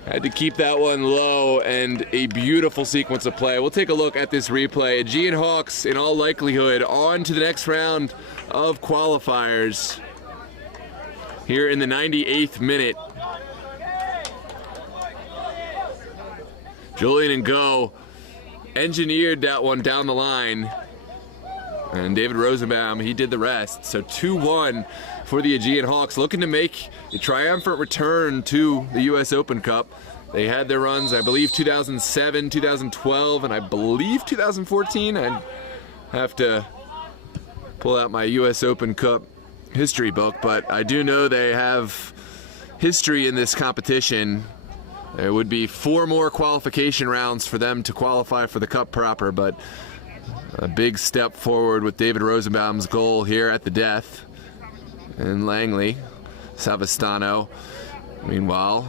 Had to keep that one low, and a beautiful sequence of play. We'll take a look at this replay. Aegean Hawks, in all likelihood, on to the next round of qualifiers. Here in the 98th minute. Julian and Go engineered that one down the line. And David Rosenbaum, he did the rest. So 2-1 for the Aegean Hawks, looking to make a triumphant return to the US Open Cup. They had their runs, I believe, 2007, 2012, and I believe 2014. I have to pull out my US Open Cup history book, but I do know they have history in this competition. There would be 4 more qualification rounds for them to qualify for the Cup proper, but a big step forward with David Rosenbaum's goal here at the death. And Langley, Savastano, meanwhile,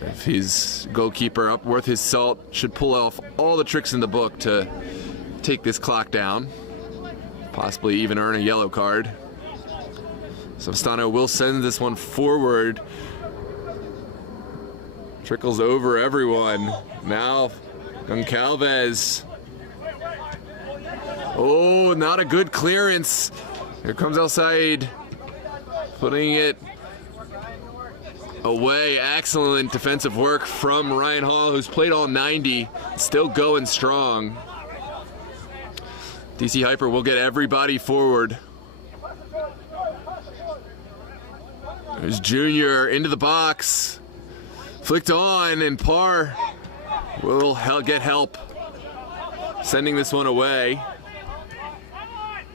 if he's goalkeeper up worth his salt, should pull off all the tricks in the book to take this clock down, possibly even earn a yellow card. Savastano will send this one forward. Trickles over everyone. Now, Goncalves. Oh, not a good clearance. Here comes El Said, putting it away. Excellent defensive work from Ryan Hall, who's played all 90, still going strong. DC Hyper will get everybody forward. There's Junior into the box, flicked on, and Parr will get help, sending this one away.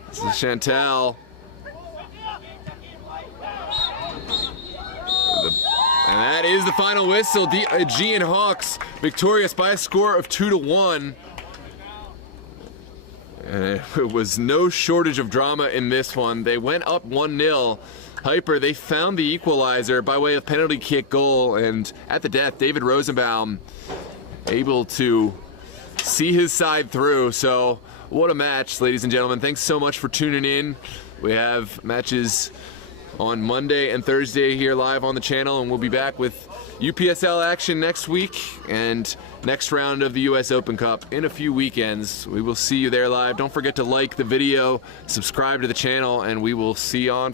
This is Chantal. And that is the final whistle. The Aegean Hawks victorious by a score of 2-1. And it was no shortage of drama in this one. They went up 1-0. Hyper, they found the equalizer by way of penalty kick goal, and at the death, David Rosenbaum able to see his side through. So what a match, ladies and gentlemen. Thanks so much for tuning in. We have matches on Monday and Thursday here live on the channel, and we'll be back with UPSL action next week and next round of the US Open Cup in a few weekends. We will see you there live. Don't forget to like the video, subscribe to the channel, and we will see you on